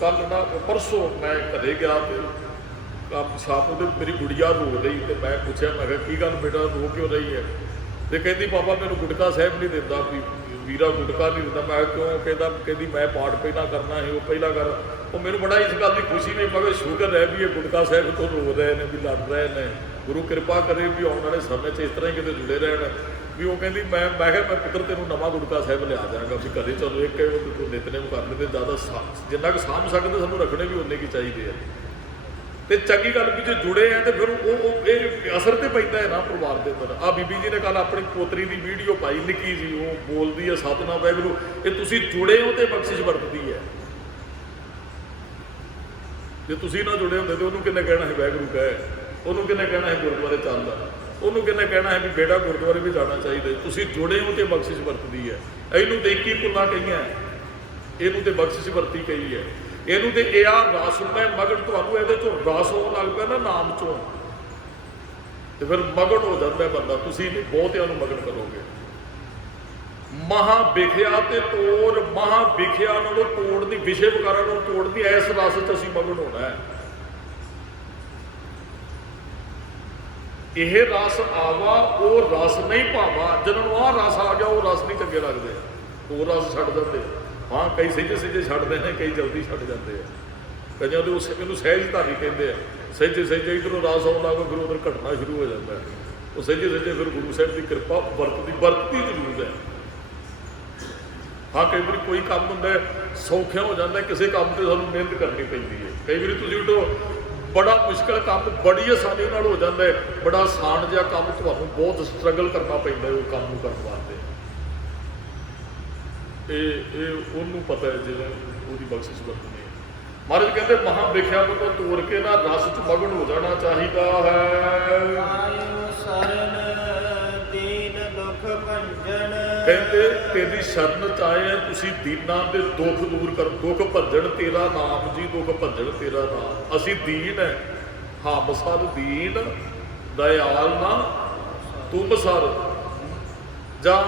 कल ना परसों मैं घरे गया तो शाम को मेरी गुड़िया रो रही, तो मैं पूछा, मैं कहा की गल बेटा रो क्यों रही है? तो कहती पापा मैनूं गुटका साहब नहीं दिंदा, भी वीरा गुटका नहीं दिंदा। मैं क्यों? कहती मैं पाठ पहला करना है, वो पहला कर। वो मैनूं बड़ा इस गल की खुशी नहीं, मैं शुगर है भी ये गुटका साहब तो रो रहे हैं भी लड़ रहे हैं, गुरु कृपा करे भी आने वाले समय इस तरह ही कितने जुड़े रहन। ਵੀ ਉਹ ਕਹਿੰਦੀ ਮੈਂ ਕਿਹਾ ਮੈਂ ਪੁੱਤਰ ਤੈਨੂੰ ਨਵਾਂ ਗੁਟਕਾ ਸਾਹਿਬ ਲਿਆ ਦਿਆਂਗਾ, ਵੀ ਘਰੇ ਚਲੋ ਇੱਕ ਤੂੰ ਨਿਤਨੇਮ ਕਰ ਲੈਂਦੇ, ਜ਼ਿਆਦਾ ਜਿੰਨਾ ਕੁ ਸਾਂਭ ਸਕਦੇ ਸਾਨੂੰ ਰੱਖਣੇ ਵੀ ਉਨੇ ਕੀ ਚਾਹੀਦੇ ਆ। ਤੇ ਚੰਗੀ ਗੱਲ ਵੀ ਜੇ ਜੁੜੇ ਆ ਤੇ ਫਿਰ ਉਹ ਇਹ ਅਸਰ ਤੇ ਪੈਂਦਾ ਹੈ ਨਾ ਪਰਿਵਾਰ ਦੇ ਉੱਪਰ। ਆ ਬੀਬੀ ਜੀ ਨੇ ਕੱਲ ਆਪਣੀ ਪੋਤਰੀ ਦੀ ਵੀਡੀਓ ਪਾਈ, ਨਿੱਕੀ ਜੀ, ਉਹ ਬੋਲਦੀ ਹੈ ਸਤਿਨਾਮ ਵਾਹਿਗੁਰੂ। ਇਹ ਤੁਸੀਂ ਜੁੜੇ ਹੋ ਤੇ ਬਖਸ਼ਿਸ਼ ਵਰਤਦੀ ਹੈ। ਜੇ ਤੁਸੀਂ ਨਾ ਜੁੜੇ ਹੁੰਦੇ ਤੇ ਉਹਨੂੰ ਕਿੰਨੇ ਕਹਿਣਾ ਹੈ ਵਾਹਿਗੁਰੂ ਕਹੇ, ਉਹਨੂੰ ਕਿੰਨੇ ਕਹਿਣਾ ਹੈ ਗੁਰਦੁਆਰੇ ਚੱਲ, ਉਹਨੂੰ ਕਿੰਨੇ ਕਹਿਣਾ ਹੈ ਵੀ ਬੇਟਾ ਗੁਰਦੁਆਰੇ ਵੀ ਜਾਣਾ ਚਾਹੀਦਾ। ਤੁਸੀਂ ਜੁੜੇ ਹੋ ਤੇ ਬਖਸ਼ਿਸ਼ ਵਰਤਦੀ ਹੈ। ਇਹਨੂੰ ਤੇ 21 ਭੁੱਲਾਂ ਕਹੀਆਂ, ਇਹਨੂੰ ਤੇ ਬਖਸ਼ਿਸ਼ ਵਰਤੀ ਕਹੀ ਹੈ। ਇਹਨੂੰ ਤੇ ਇਹ ਆ ਰਸ ਹੁੰਦਾ ਮਗਨ, ਤੁਹਾਨੂੰ ਇਹਦੇ ਚੋਂ ਰਸ ਹੋਣ ਲੱਗ ਪਿਆ ਨਾ ਨਾਮ ਚੋਂ, ਤੇ ਫਿਰ ਮਗਨ ਹੋ ਜਾਂਦਾ ਬੰਦਾ। ਤੁਸੀਂ ਨਹੀਂ ਬਹੁਤਿਆਂ ਨੂੰ ਮਗਨ ਕਰੋਗੇ। ਮਹਾ ਵਿਖਿਆ ਤੇ ਤੋੜ, ਮਹਾ ਵਿਖਿਆ ਨਾਲੋਂ ਤੋੜਨੀ, ਵਿਸ਼ੇ ਵਗਾਰਾ ਨੂੰ ਤੋੜਨੀ, ਇਸ ਰਸ 'ਚ ਅਸੀਂ ਮਗਨ ਹੋਣਾ ਹੈ। ਇਹ ਰਸ ਆਵਾ ਉਹ ਰਸ ਨਹੀਂ ਭਾਵਾ। ਜਦੋਂ ਆਹ ਰਸ ਆ ਗਿਆ ਉਹ ਰਸ ਨਹੀਂ ਚੰਗੇ ਲੱਗਦੇ, ਉਹ ਰਸ ਛੱਡ ਦਿੰਦੇ। ਹਾਂ ਕਈ ਸਹਿਜੇ ਛੱਡਦੇ ਨੇ, ਕਈ ਜਲਦੀ ਛੱਡ ਜਾਂਦੇ ਆ। ਕਈਆਂ ਦੇ ਇਹਨੂੰ ਸਹਿਜਧਾਰੀ ਕਹਿੰਦੇ ਆ। ਸਹਿਜੇ ਇੱਧਰੋਂ ਰਸ ਆਉਣ ਲੱਗ ਫਿਰ ਉਧਰ ਘਟਣਾ ਸ਼ੁਰੂ ਹੋ ਜਾਂਦਾ। ਉਹ ਸਹਿਜੇ ਫਿਰ ਗੁਰੂ ਸਾਹਿਬ ਦੀ ਕਿਰਪਾ ਵਰਤਦੀ ਜ਼ਰੂਰ ਹੈ। ਹਾਂ ਕਈ ਵਾਰੀ ਕੋਈ ਕੰਮ ਹੁੰਦਾ ਸੌਖਿਆ ਹੋ ਜਾਂਦਾ, ਕਿਸੇ ਕੰਮ ਤੇ ਸਾਨੂੰ ਮਿਹਨਤ ਕਰਨੀ ਪੈਂਦੀ ਹੈ। ਕਈ ਵਾਰੀ ਤੁਸੀਂ ਉਠੋ ਬੜਾ ਮੁਸ਼ਕਿਲ ਕੰਮ ਬੜੀ ਆਸਾਨੀ ਨਾਲ ਹੋ ਜਾਂਦਾ ਹੈ, ਬੜਾ ਆਸਾਨ ਜਿਹਾ ਕੰਮ ਤੁਹਾਨੂੰ ਬਹੁਤ ਸਟਰਗਲ ਕਰਨਾ ਪੈਂਦਾ ਉਹ ਕੰਮ ਨੂੰ ਕਰਨ ਵਾਸਤੇ। ਇਹ ਉਹਨੂੰ ਪਤਾ ਹੈ ਜਿਹੜਾ ਉਹਦੀ ਬਖਸ਼ਿਸ਼ ਵਰਤਣੀ ਹੈ। ਮਹਾਰਾਜ ਕਹਿੰਦੇ ਮਹਾਂ ਵਿਖਿਆ ਤੋਂ ਤੋੜ ਕੇ ਨਾ ਰਸ 'ਚ ਮਗਨ ਹੋ ਜਾਣਾ ਚਾਹੀਦਾ ਹੈ। ਕਹਿੰਦੇ ਤੇਰੀ ਸ਼ਰਨ 'ਚ ਆਏ ਆ, ਤੁਸੀਂ ਦੀਨਾਂ ਦੇ ਦੁੱਖ ਦੂਰ ਕਰ, ਦੁੱਖ ਭੱਜਣ ਤੇਰਾ ਨਾਮ ਜੀ, ਦੁੱਖ ਭੱਜਣ ਤੇਰਾ ਨਾਮ। ਅਸੀਂ ਦੀਨ ਹੈ, ਹਮ ਸਰ ਦੀਨ ਦਇਆਲ ਨਾ ਤੁਮ ਸਰ, ਜਾਂ